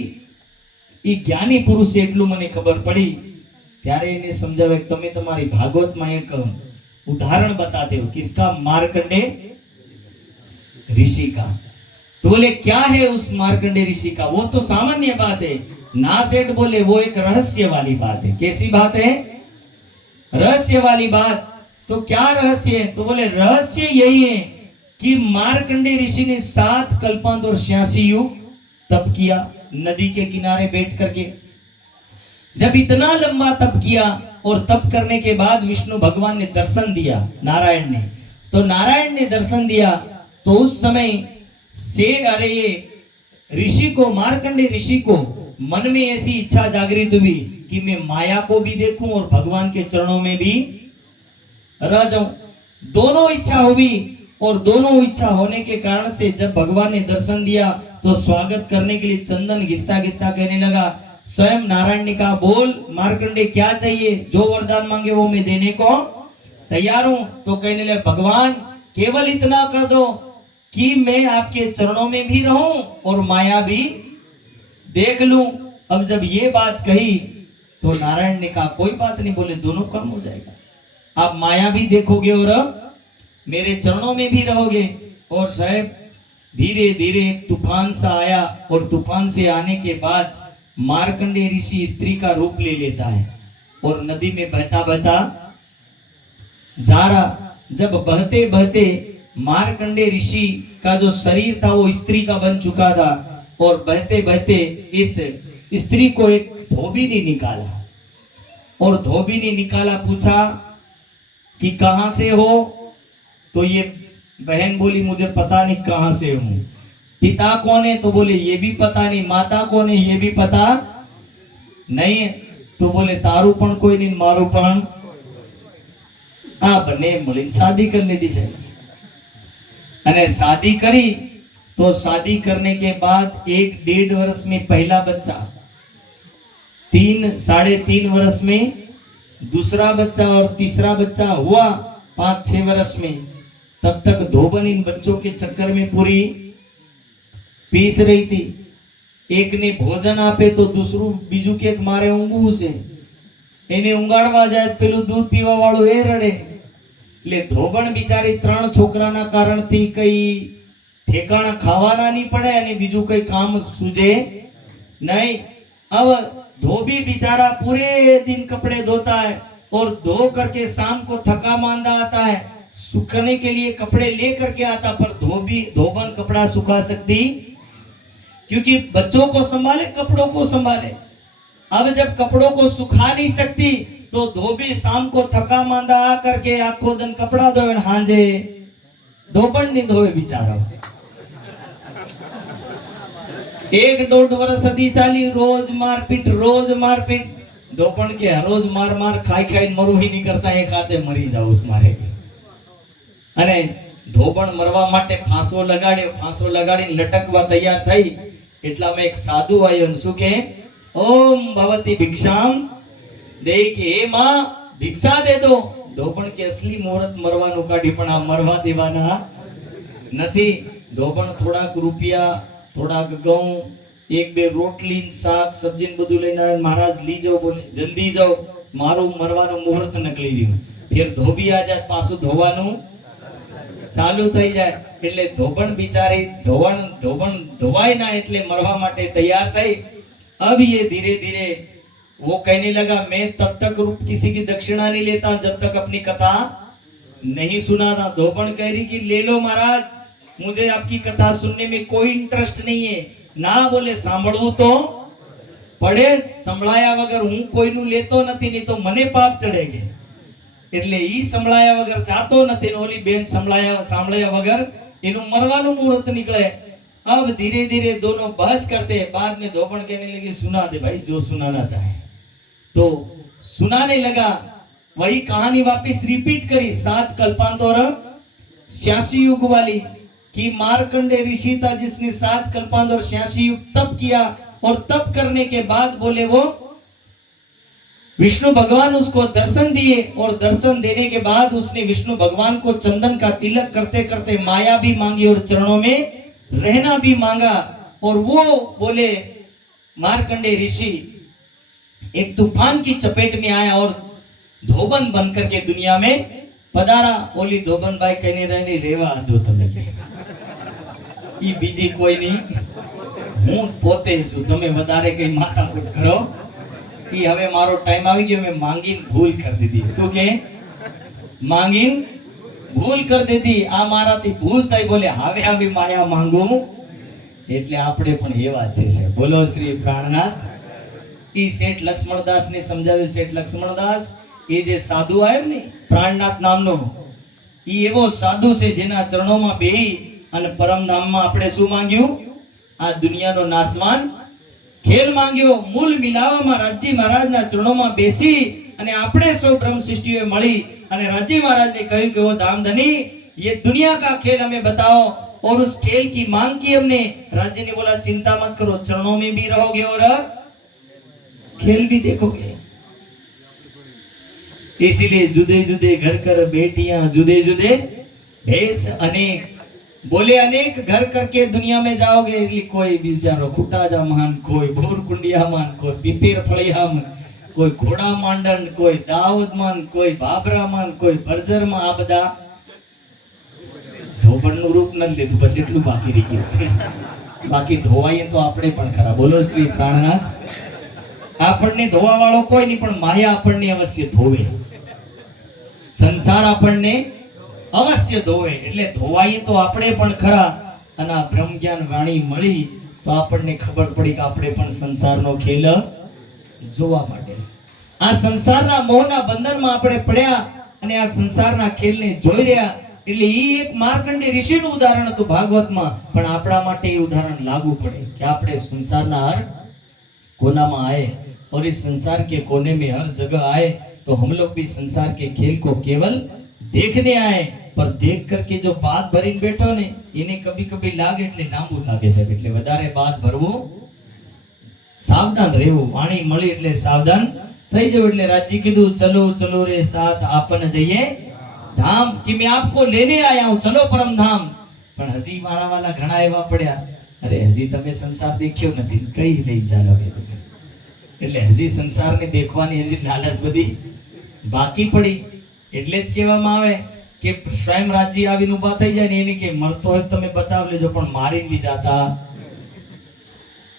એ જ્ઞાની પુરુષ એટલું મને ખબર પડી। ત્યારે એને સમજાવે કે તમે તમારી ભાગવતમાં એક उदाहरण बताते हो किसका, मार्कंडे ऋषि का। तो बोले क्या है उस मार्कंडे ऋषि का? वो तो सामान्य बात है ना सेठ बोले, वो एक रहस्य वाली बात है। कैसी बात है? रहस्य वाली बात। तो क्या रहस्य है? तो बोले रहस्य यही है कि मार्कंडे ऋषि ने 7 कल्पांत और 86 युग तप किया नदी के किनारे बैठ करके। जब इतना लंबा तप किया और तप करने के बाद विष्णु भगवान ने दर्शन दिया, नारायण ने, तो नारायण ने दर्शन दिया तो उस समय से अरे ऋषि को, मार्कंडे ऋषि को मन में ऐसी इच्छा जागृत हुई कि मैं माया को भी देखूं और भगवान के चरणों में भी रह जाऊं। दोनों इच्छा हुई, और दोनों इच्छा होने के कारण से जब भगवान ने दर्शन दिया तो स्वागत करने के लिए चंदन घिसता घिसता कहने लगा। स्वयं नारायण ने कहा बोल मार्कंडे क्या चाहिए, जो वरदान मांगे वो मैं देने को तैयार हूं। तो कहने लगे भगवान केवल इतना कर दो कि मैं आपके चरणों में भी रहूं और माया भी देख लूं। अब जब ये बात कही तो नारायण ने कहा कोई बात नहीं, बोले दोनों काम हो जाएगा, आप माया भी देखोगे और मेरे चरणों में भी रहोगे। और साहब धीरे धीरे तूफान सा आया, और तूफान से आने के बाद मार्कंडे ऋषि स्त्री का रूप ले लेता है और नदी में बहता बहता जारा जब बहते बहते मार्कंडे ऋषि का जो शरीर था वो स्त्री का बन चुका था, और बहते बहते इस स्त्री को एक धोबी ने निकाला, और धोबी ने निकाला, पूछा कि कहां से हो? तो ये बहन बोली मुझे पता नहीं कहां से हूं। पिता कौन है? तो बोले ये भी पता नहीं। माता कौन है? ये भी पता नहीं। तो बोले तारू पण कोई नहीं, मारू पण आ बने મળીને शादी कर ली છે। અને शादी करी तो शादी करने के बाद 1-1.5 वर्ष में पहला बच्चा, 3-3.5 वर्ष में दूसरा बच्चा, और तीसरा बच्चा हुआ 5-6 वर्ष में। तब तक धोबन इन बच्चों के चक्कर में पूरी पीस रही थी। एक ने भोजन आपे तो दूसरू बीजू के मारे ઊંઘવું છે, એને ઊંઘાડવા જાય પેલું दूध पीवा वाળું એ રડે। એટલે ધોબણ બિચારી 3 છોકરાના કારણથી કઈ ઠેકાણા ખાવાના નહીં પડે અને બીજું કઈ કામ સૂજે नहीं। अब धोबी बेचारा पूरे दिन कपड़े धोता है, और धो करके शाम को थका मांदा आता है, सूखने के लिए कपड़े ले करके आता, पर धोबन कपड़ा सुखा सकती, क्योंकि बच्चों को संभाले, कपड़ों को संभाले। अब जब कपड़ों को सुखा नहीं सकती तो धोबी शाम को थका मांदा आ करके आखो दिन कपड़ा धोवे, हांजे धोबन नहीं धोवे बेचारा। 1-1.5 वर्ष अधी चाली, रोज मारपीट। धोबन के रोज मार खाई मरू ही नहीं करता, एक हाथे मरी जाओ उस मारे। अने धोबन मरवा माटे फांसो लगाड़ी लटकवा तैयार थई, એટલા में एक साधु आयो ने શું કે ओम भवती भिक्षाम दे के हे मां भिक्षा दे दो। धोबन के असली मुहूर्त मरवानु काढी, पण आ मरवा देवाना નથી। ધોબણ થોડાક રૂપિયા, થોડાક ઘઉં, 1-2 રોટલી, શાક, સબ્જી ને બધું લઈને આવે। મહારાજ લી જાઓ, બોલે જલ્દી જાઓ, મારું મરવાનું મુહૂર્ત નકળી રહ્યું। फिर ધોબી આ જાય, પાછું ધોવાનું ચાલુ થઈ જાય। એટલે ધોબણ બિચારી ધોબણ ધોવાય ના એટલે મરવા માટે તૈયાર થઈ। अब ये धीरे धीरे वो कहने लगा मैं तब तक किसी की दक्षिणा नहीं लेता जब तक अपनी कथा नहीं सुनाता। धोबण कह रही कि ले लो महाराज, मुझे आपकी कथा सुनने में कोई इंटरेस्ट नहीं है। ना बोले सांभळવું तो पड़े, संभळाया वगर हूँ कोईનું લેતો નથી, नहीं तो મને પાપ ચડેગે। એટલે ઈ સંભળાયા વગર જાતો નથી, ઓલી બેન સાંભળાયા વગર એનું મરવાનું મુહૂર્ત નીકળે। अब धीरे धीरे दोनों बहस करते, बाद में धोबण कहने लगे सुना दे भाई जो सुनाना चाहे। तो सुनाने लगा, वही कहानी वापस रिपीट करी। 7 कल्पांतर 86 युग वाली कि मार्कंडे ऋषि था जिसने 7 कल्पांतर 86 युग तप किया, और तप करने के बाद बोले वो विष्णु भगवान उसको दर्शन दिए, और दर्शन देने के बाद उसने विष्णु भगवान को चंदन का तिलक करते करते माया भी मांगी और चरणों में रहना भी मांगा। और वो बोले मार्कंडे ऋषि एक तूफान की चपेट में आया और धोबन बनकर के दुनिया में पधारा। ओली धोबन भाई कहने रहने रेवा दो तमे ई बीजी कोई नहीं, हूँ पोते छू, तमे वधारे कई माथाकूट करो। ई हवे मारो टाइम આવી ગયો, मैं मांगीन भूल कर दीधी। શું કે मांगीन ભૂલ कर દીધી, આ મારાથી ભૂલ થઈ, બોલે હવે હવે માયા માંગુ। એટલે આપણે પણ એવા જ છે। બોલો શ્રી પ્રાણનાથ। ઈ શેઠ લક્ષ્મણદાસ ને સમજાવ્યું। શેઠ લક્ષ્મણદાસ એ જે સાધુ આવ્યો ને પ્રાણનાથ નામનો, ઈ એવો સાધુ છે જેના ચરણોમાં બેહી અને પરમધામમાં આપણે શું માંગ્યું? આ દુનિયાનો નાશવાન ખેલ માંગ્યો। મૂળ મિલાવામાં રાજજી મહારાજના ચરણોમાં બેસી અને આપણે સૌ બ્રહ્મ સૃષ્ટિએ મળી અને રાજજી महाराज ने कही कि वो धामधनी ये दुनिया का खेल हमें बताओ, और उस खेल की मांग की हमने। राज्य ने बोला चिंता मत करो, चरणों में भी रहोगे और खेल भी देखोगे। इसीलिए जुदे जुदे घर कर बेटियां, जुदे जुदे भेष अनेक, बोले अनेक घर करके दुनिया में जाओगे। कोई बिचारो खुटा जा मान, कोई भोर कुंडिया मान, कोई पिपेर फड़िया मान, कोई घोड़ा मांडन, कोई दाऊद मान, कोई बाबरा मान, कोई बर्जर मान। आ बधा ધોબણનું રૂપ ન લીધું, બસ એટલું બાકી રહી ગયું। બાકી ધોવાઈએ તો આપણે પણ ખરા। બોલો શ્રી પ્રાણનાથ। આપણને ધોવા વાળો કોઈ નહીં, પણ માયા આપણને અવશ્ય ધોવે। સંસાર આપણને અવશ્ય ધોવે, એટલે ધોવાઈએ તો આપણે પણ ખરા. અને આ બ્રહ્મ જ્ઞાન વાણી મળી તો આપણને ખબર પડી કે આપણે પણ સંસારનો ખેલ જોવા માટે આ સંસારના મોહના બંધનમાં આપણે પડ્યા અને આ સંસારના ખેલને જોઈ રહ્યા. એટલે એ એક માર્કંડેય ઋષિનું ઉદાહરણ હતું ભાગવતમાં, પણ આપણા માટે એ ઉદાહરણ લાગુ પડે કે આપણે સંસારના हर कोना में आए और इस संसार के कोने में हर जगह आए तो हम लोग भी संसार के खेल को केवल देखने आए, पर देख करके जो बात भरीने बैठो ने इन्हें कभी कभी लागे એટલે લાંબુ લાગે છે, એટલે વધારે બાત ભરવું, સાવધાન રહેવું. વાણી મળી એટલે સાવધાન થઈ જવું. એટલે રાજી કીધું ચલો ચલો રે સાથ આપન જઈએ ધામ, કે मैं आपको लेने आया हूं, चलो परम धाम. પણ હજી મારા વાલા ઘણા એવા પડ્યા, અરે હજી તમે સંસાર દેખ્યો નથી, કઈ લઈ ચાલો કે તમે. એટલે હજી સંસારને દેખવાની હજી લાલચ બધી બાકી પડી. એટલે જ કહેવામાં આવે કે સ્વયં રાજ્ય આવીને ઊભા થઈ જાય ને એને કે મરતો હોય તમે બચાવ લેજો, પણ મારીને બી જાતા.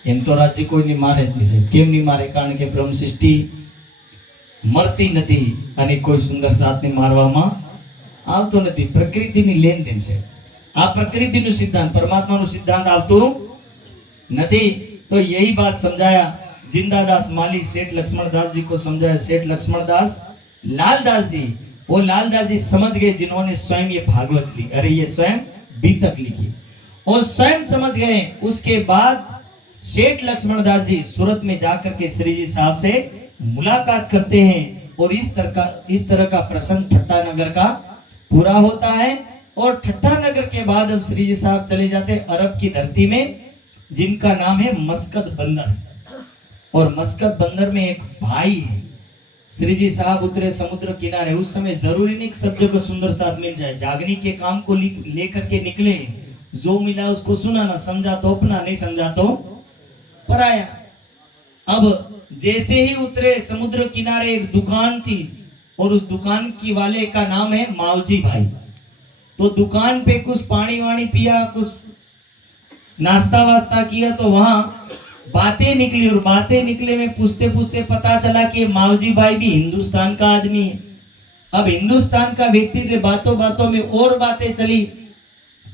એમ તો રાજ્ય કોઈને મારે જ નહીં સાહેબ. કેમ નહીં મારે? કારણ કે બ્રહ્મ સૃષ્ટિ મરતી નથી અને કોઈ સુંદર સાથને મારવામાં આવતો નથી. પ્રકૃતિની લેનદેન છે. આ પ્રકૃતિનું સિદ્ધાંત, પરમાત્માનું સિદ્ધાંત આવતું નથી. तो यही बात समझाया जिंदादास माली सेठ लक्ष्मणदास जी को समझाया. सेठ लक्ष्मणदास लालदास जी, वो लालदास जी समझ गए जिन्होंने स्वयं ये भागवत ली, अरे ये स्वयं बीतक लिखी और स्वयं समझ गए. उसके बाद सेठ लक्ष्मणदास जी सूरत में जाकर के श्री जी साहब से मुलाकात करते हैं और इस तरह का प्रसंग ठट्टा नगर का पूरा होता है. और ठट्टा नगर के बाद अब श्री जी साहब चले जाते अरब की धरती में, जिनका नाम है मस्कत बंदर. और मस्कत बंदर में एक भाई है. श्री जी साहब उतरे समुद्र किनारे. उस समय जरूरी नहीं सब जगह सुंदर साथ मिल जाए. जागने के काम को लेकर के निकले, जो मिला उसको सुनाना, समझा तो अपना, नहीं समझा तो पराया. अब जैसे ही उतरे समुद्र किनारे एक दुकान थी और उस दुकान की वाले का नाम है मावजी भाई. तो दुकान पे कुछ पानी वानी पिया, कुछ नाश्ता वास्ता किया, तो वहां बातें निकली. और बातें निकले में पूछते पूछते पता चला कि मावजी भाई भी हिंदुस्तान का आदमी है. अब हिंदुस्तान का व्यक्ति थे, बातों बातों में और बातें चली.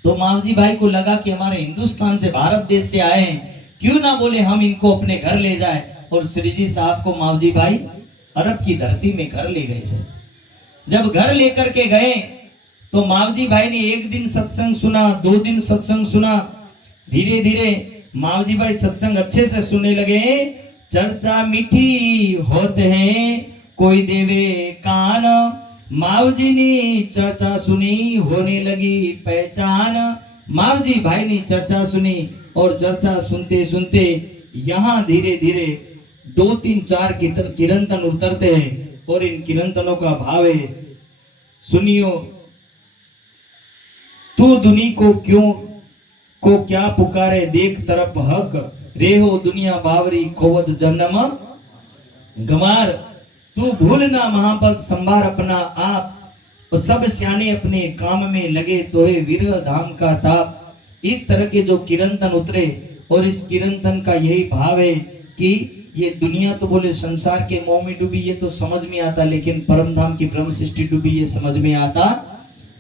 तो मावजी भाई को लगा कि हमारे हिंदुस्तान से, भारत देश से आए हैं, क्यों ना बोले हम इनको अपने घर ले जाए. और श्री जी साहब को मावजी भाई अरब की धरती में घर ले गए. जब घर लेकर के गए तो मावजी भाई ने एक दिन सत्संग सुना, 2 दिन सत्संग सुना. धीरे धीरे मावजी भाई सत्संग अच्छे से सुनने लगे. चर्चा मीठी होते हैं कोई देवे कान, मावजी ने चर्चा सुनी होने लगी पहचान. मावजी भाई ने चर्चा सुनी और चर्चा सुनते सुनते यहाँ धीरे धीरे 2 3 4 किरंतन उतरते हैं. और इन किरंतनों का भाव है, सुनियो तू दुनी को क्या पुकारे, देख तरफ हक रे हो दुनिया बावरी, खोवत जन्म गमार. तू भूलना महापद संभार अपना आप, और सब सियाने अपने काम में लगे तो है विरह धाम का ताप. इस तरह के जो किरंतन उतरे, और इस किरंतन का यही भाव है कि ये दुनिया तो बोले संसार के मोह में डूबी, ये तो समझ में आता, लेकिन परम धाम की ब्रह्म सृष्टि डूबी, ये समझ में आता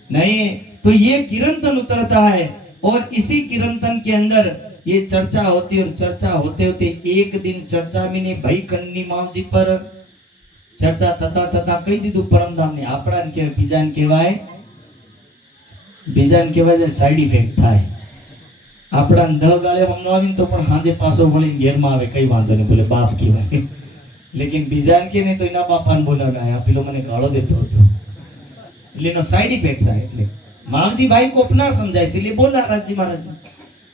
नहीं. तो ये किरंतन उतरता है और इसी किरंतन के अंदर ये चर्चा होती, और चर्चा होते होते एक दिन चर्चा में ने भाई कन्नी मावजी पर चर्चा थता कही दीधुं परमधाम ने आपड़ा ने बीजा ने कहेवाय साइड इफेक्ट थाय. आपड़ा ने 10 गाळे हमलावीने तो पण हाजे पाछो वळीने घेरमां आवे, कई वांधो नहीं, बोले बाप कहेवाय. लेकिन बीजा ने के ने तो एना बापाने बोलावडाया, पेलो मने गाळो देतो हतो, એટલે એનો સાઇડ ઇફેક્ટ થાય. એટલે मावजी भाई को अपना समझा, इसलिए बोला राज्य महाराज ने.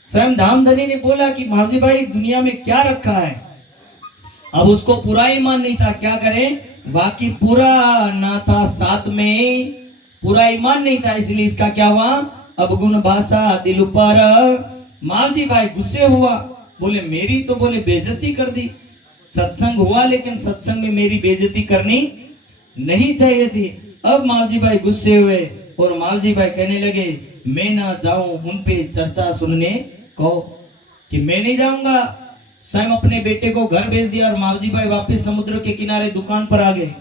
स्वयं धामधनी ने बोला कि मावजी भाई दुनिया में क्या रखा है. अब उसको पूरा ईमान नहीं था, क्या करें, बाकी पूरा ना था, साथ में पूरा ईमान नहीं था, इसलिए इसका क्या हुआ, अवगुण भाषा दिल पर. मावजी भाई गुस्से हुआ, बोले मेरी तो बोले बेइज्जती कर दी. सत्संग हुआ लेकिन सत्संग में मेरी बेइज्जती करनी नहीं चाहिए थी. अब मावजी भाई गुस्से हुए और मावजी भाई कहने लगे मैं ना जाऊं उन पे चर्चा सुनने को, कि मैं नहीं जाऊंगा. स्वयं अपने बेटे को घर भेज दिया और मावजी भाई वापस समुद्र के किनारे दुकान पर आ गए.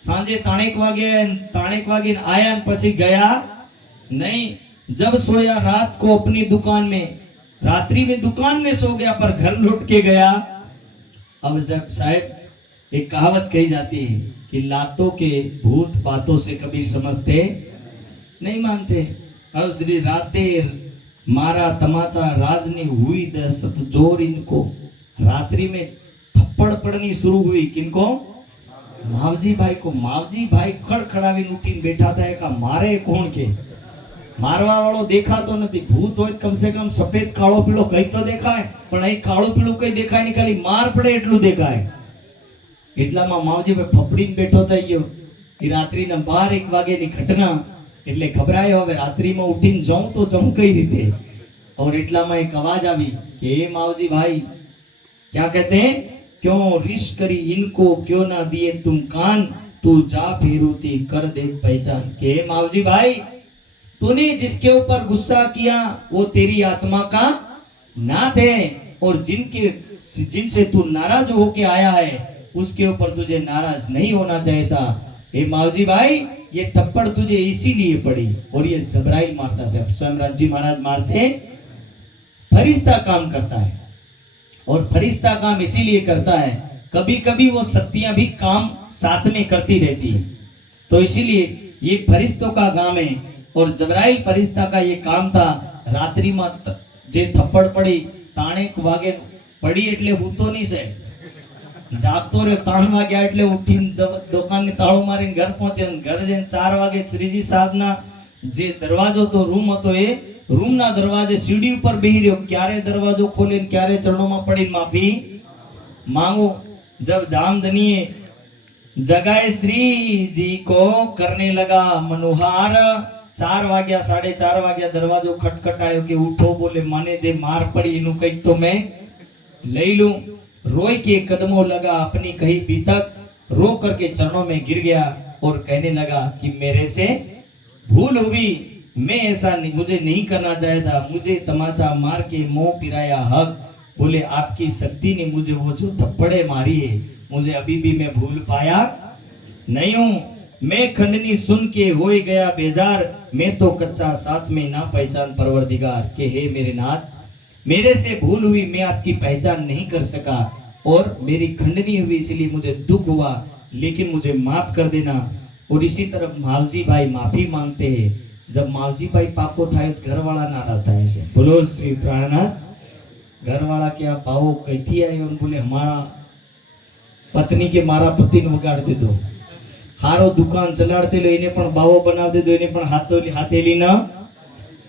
सांजे ताणेक वागे आया न પછી गया नहीं। जब सोया रात को अपनी दुकान में, रात्रि में दुकान में सो गया पर घर लौट के गया। अब जब साहब एक कहावत कही जाती है कि लातों के भूत बातों से कभी समझते नहीं मानते। अब श्री राते मारा तमाचा राजनी हुई दहशत जोर इनको। रात्रि में थप्पड़ पड़नी शुरू हुई किनको? मावजी भाई को। मावजी भाई खड़खड़ावी उठीने बैठा था का मारे कोण के? मारवा वाळो देखातो નથી। भूत હોય कम से कम सफेद काळो पीळो कई तो देखाय, पण અહીં કાળો પીળું કઈ દેખાય નહીં, ખાલી માર પડે એટલું દેખાય। એટલામાં માવજી ભાઈ ફફડીને બેઠો થઈ ગયો। એ રાત્રિના 12-1 વાગ્યાની ઘટના એટલે ઘબરાયો। હવે રાત્રિમાં ઉઠીને જાઉં તો જાઉં કઈ રીતે? और એટલામાં એક અવાજ આવી કે हे मावजी भाई क्या कहते हैं? क्यों रिश करी इनको, क्यों ना दिए तुम कान, तू जा फेरूती कर दे पहचान। के हे मावजी भाई तूने जिसके ऊपर गुस्सा किया वो तेरी आत्मा का नाथ है, और जिनसे तू नाराज होके आया है उसके ऊपर तुझे नाराज नहीं होना चाहिए था। हे मावजी भाई ये थप्पड़ तुझे इसीलिए पड़ी। और ये जबराइल मारता है, स्वयं राज जी महाराज मारते। फरिश्ता काम करता है, और फरिश्ता काम इसीलिए करता है, कभी कभी वो शक्तियां भी काम साथ में करती रहती है। तो इसीलिए ये फरिश्तों का काम है। और जबराइल फरिश्ता का ये काम था। रात्रि में जे थप्पड़ पड़ी ताणेक वागे पड़ी એટલે હૂતો નહીં સાહેબ, જાગતો રહ્યો। 3 વાગ્યા એટલે ઉઠીને દુકાનને તાળું મારીને ઘર પહોંચે। ઘર જઈને 4 વાગે શ્રીજી સાહેબના જે દરવાજો તો રૂમ હતો એ રૂમના દરવાજે સીડી ઉપર બેહી રહ્યો। ક્યારે દરવાજો ખોલે ને ક્યારે ચરણોમાં પડીને માફી માંગો। जब दामदनीए जगाए श्री जी को करने लगा मनोहार। 4 વાગ્યા 4:30 વાગ્યા દરવાજો ખટખટાયો કે ઉઠો। બોલે મને જે માર પડી એનું કંઈક તો मैं લઈ લूं। रोई के कदमों लगा अपनी कही बीतक, रो करके चरणों में गिर गया और कहने लगा कि मेरे से भूल हुई, मैं ऐसा नहीं, मुझे नहीं करना चाहिए था, मुझे तमाचा मार के मुंह पिराया हक। बोले आपकी शक्ति ने मुझे वो जो थप्पड़े मारी है मुझे अभी भी मैं भूल पाया नहीं हूं। मैं खंडनी सुन के हो गया बेजार, मैं तो कच्चा साथ में ना पहचान परवरदिगार। के हे मेरे नाथ मेरे से भूल हुई, मैं आपकी पहचान नहीं कर सका और मेरी खंडनी हुई इसलिए मुझे दुख हुआ, लेकिन मुझे माफ कर देना। और इसी तरह मावजी भाई माफी मांगते हैं। जब मावजी भाई पाको थाय घर वाला नाराज थाय छे। बोलो श्री प्राणनाथ। घर वाला क्या भावो कईथी आयो? बोले हमारा पत्नी के मारा पति ने वगाड़ दीधो, हारो दुकान चलाड़ते लो इने पण बावो बनाव दीधो, इने पण हाथेली न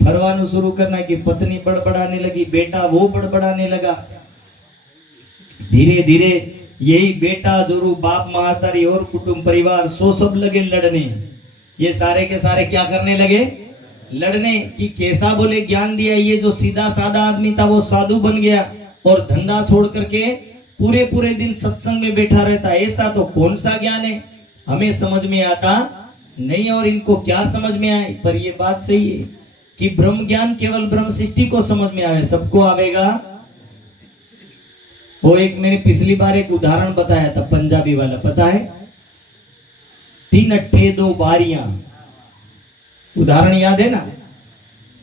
फरवानु शुरू करना कि पत्नी बड़बड़ाने लगी, बेटा वो बड़बड़ाने लगा। धीरे धीरे यही बेटा जोरू बाप महातारी और कुटुंब परिवार सो सब लगे लड़ने। ये सारे के सारे क्या करने लगे? लड़ने। कि कैसा बोले ज्ञान दिया, ये जो सीधा साधा आदमी था वो साधु बन गया और धंधा छोड़ करके पूरे पूरे दिन सत्संग में बैठा रहता। ऐसा तो कौन सा ज्ञान है, हमें समझ में आता नहीं। और इनको क्या समझ में आए? पर ये बात सही है कि ब्रह्म ज्ञान केवल ब्रह्म सृष्टि को समझ में आवे, सबको आवेगा। वो एक मैंने पिछली बार एक उदाहरण बताया था पंजाबी वाला, पता है? 3 अट्ठे 2 बारियां, उदाहरण याद है ना?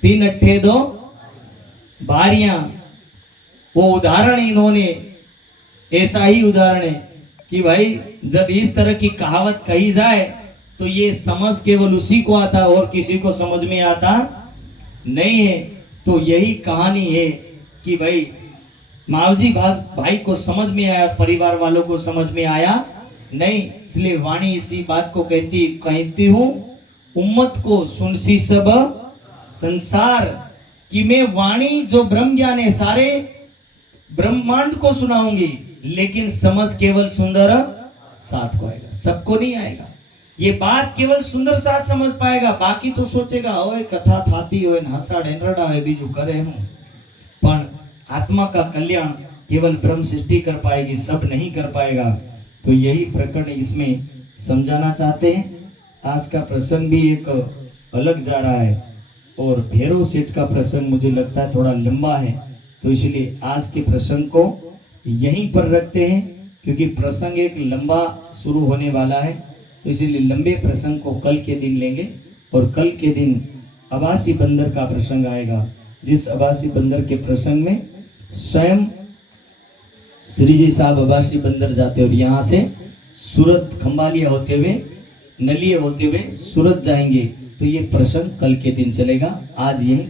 3 अट्ठे 2 बारियां। वो उदाहरण इन्होंने ऐसा ही उदाहरण है कि भाई जब इस तरह की कहावत कही जाए तो ये समझ केवल उसी को आता और किसी को समझ में आता नहीं है। तो यही कहानी है कि भाई मावजी भाई को समझ में आया, परिवार वालों को समझ में आया नहीं। इसलिए वाणी इसी बात को कहती हूँ, उम्मत को सुनसी सब संसार। कि मैं वाणी जो ब्रह्म ज्ञान है सारे ब्रह्मांड को सुनाऊंगी, लेकिन समझ केवल सुंदर साथ को आएगा, सबको नहीं आएगा। ये बात केवल सुंदर साथ समझ पाएगा, बाकी तो सोचेगा ओए कथा थाती होए ने हसाड़े रडावे बीजू करे हूं। पण आत्मा का कल्याण केवल ब्रह्म सृष्टि कर पाएगी, सब नहीं कर पाएगा। तो यही प्रकरण इसमें समझाना चाहते हैं। आज का प्रसंग भी एक अलग जा रहा है और भैरव सेठ का प्रसंग मुझे लगता है थोड़ा लंबा है, तो इसलिए आज के प्रसंग को यहीं पर रखते हैं, क्योंकि प्रसंग एक लंबा शुरू होने वाला है तो इसीलिए लंबे प्रसंग को कल के दिन लेंगे। और कल के दिन अबासी बंदर का प्रसंग आएगा, जिस अबासी बंदर के प्रसंग में स्वयं श्री जी साहब अबासी बंदर जाते और यहाँ से सूरत खंबालिया होते हुए नलिये होते हुए सूरत जाएंगे। तो ये प्रसंग कल के दिन चलेगा। आज यही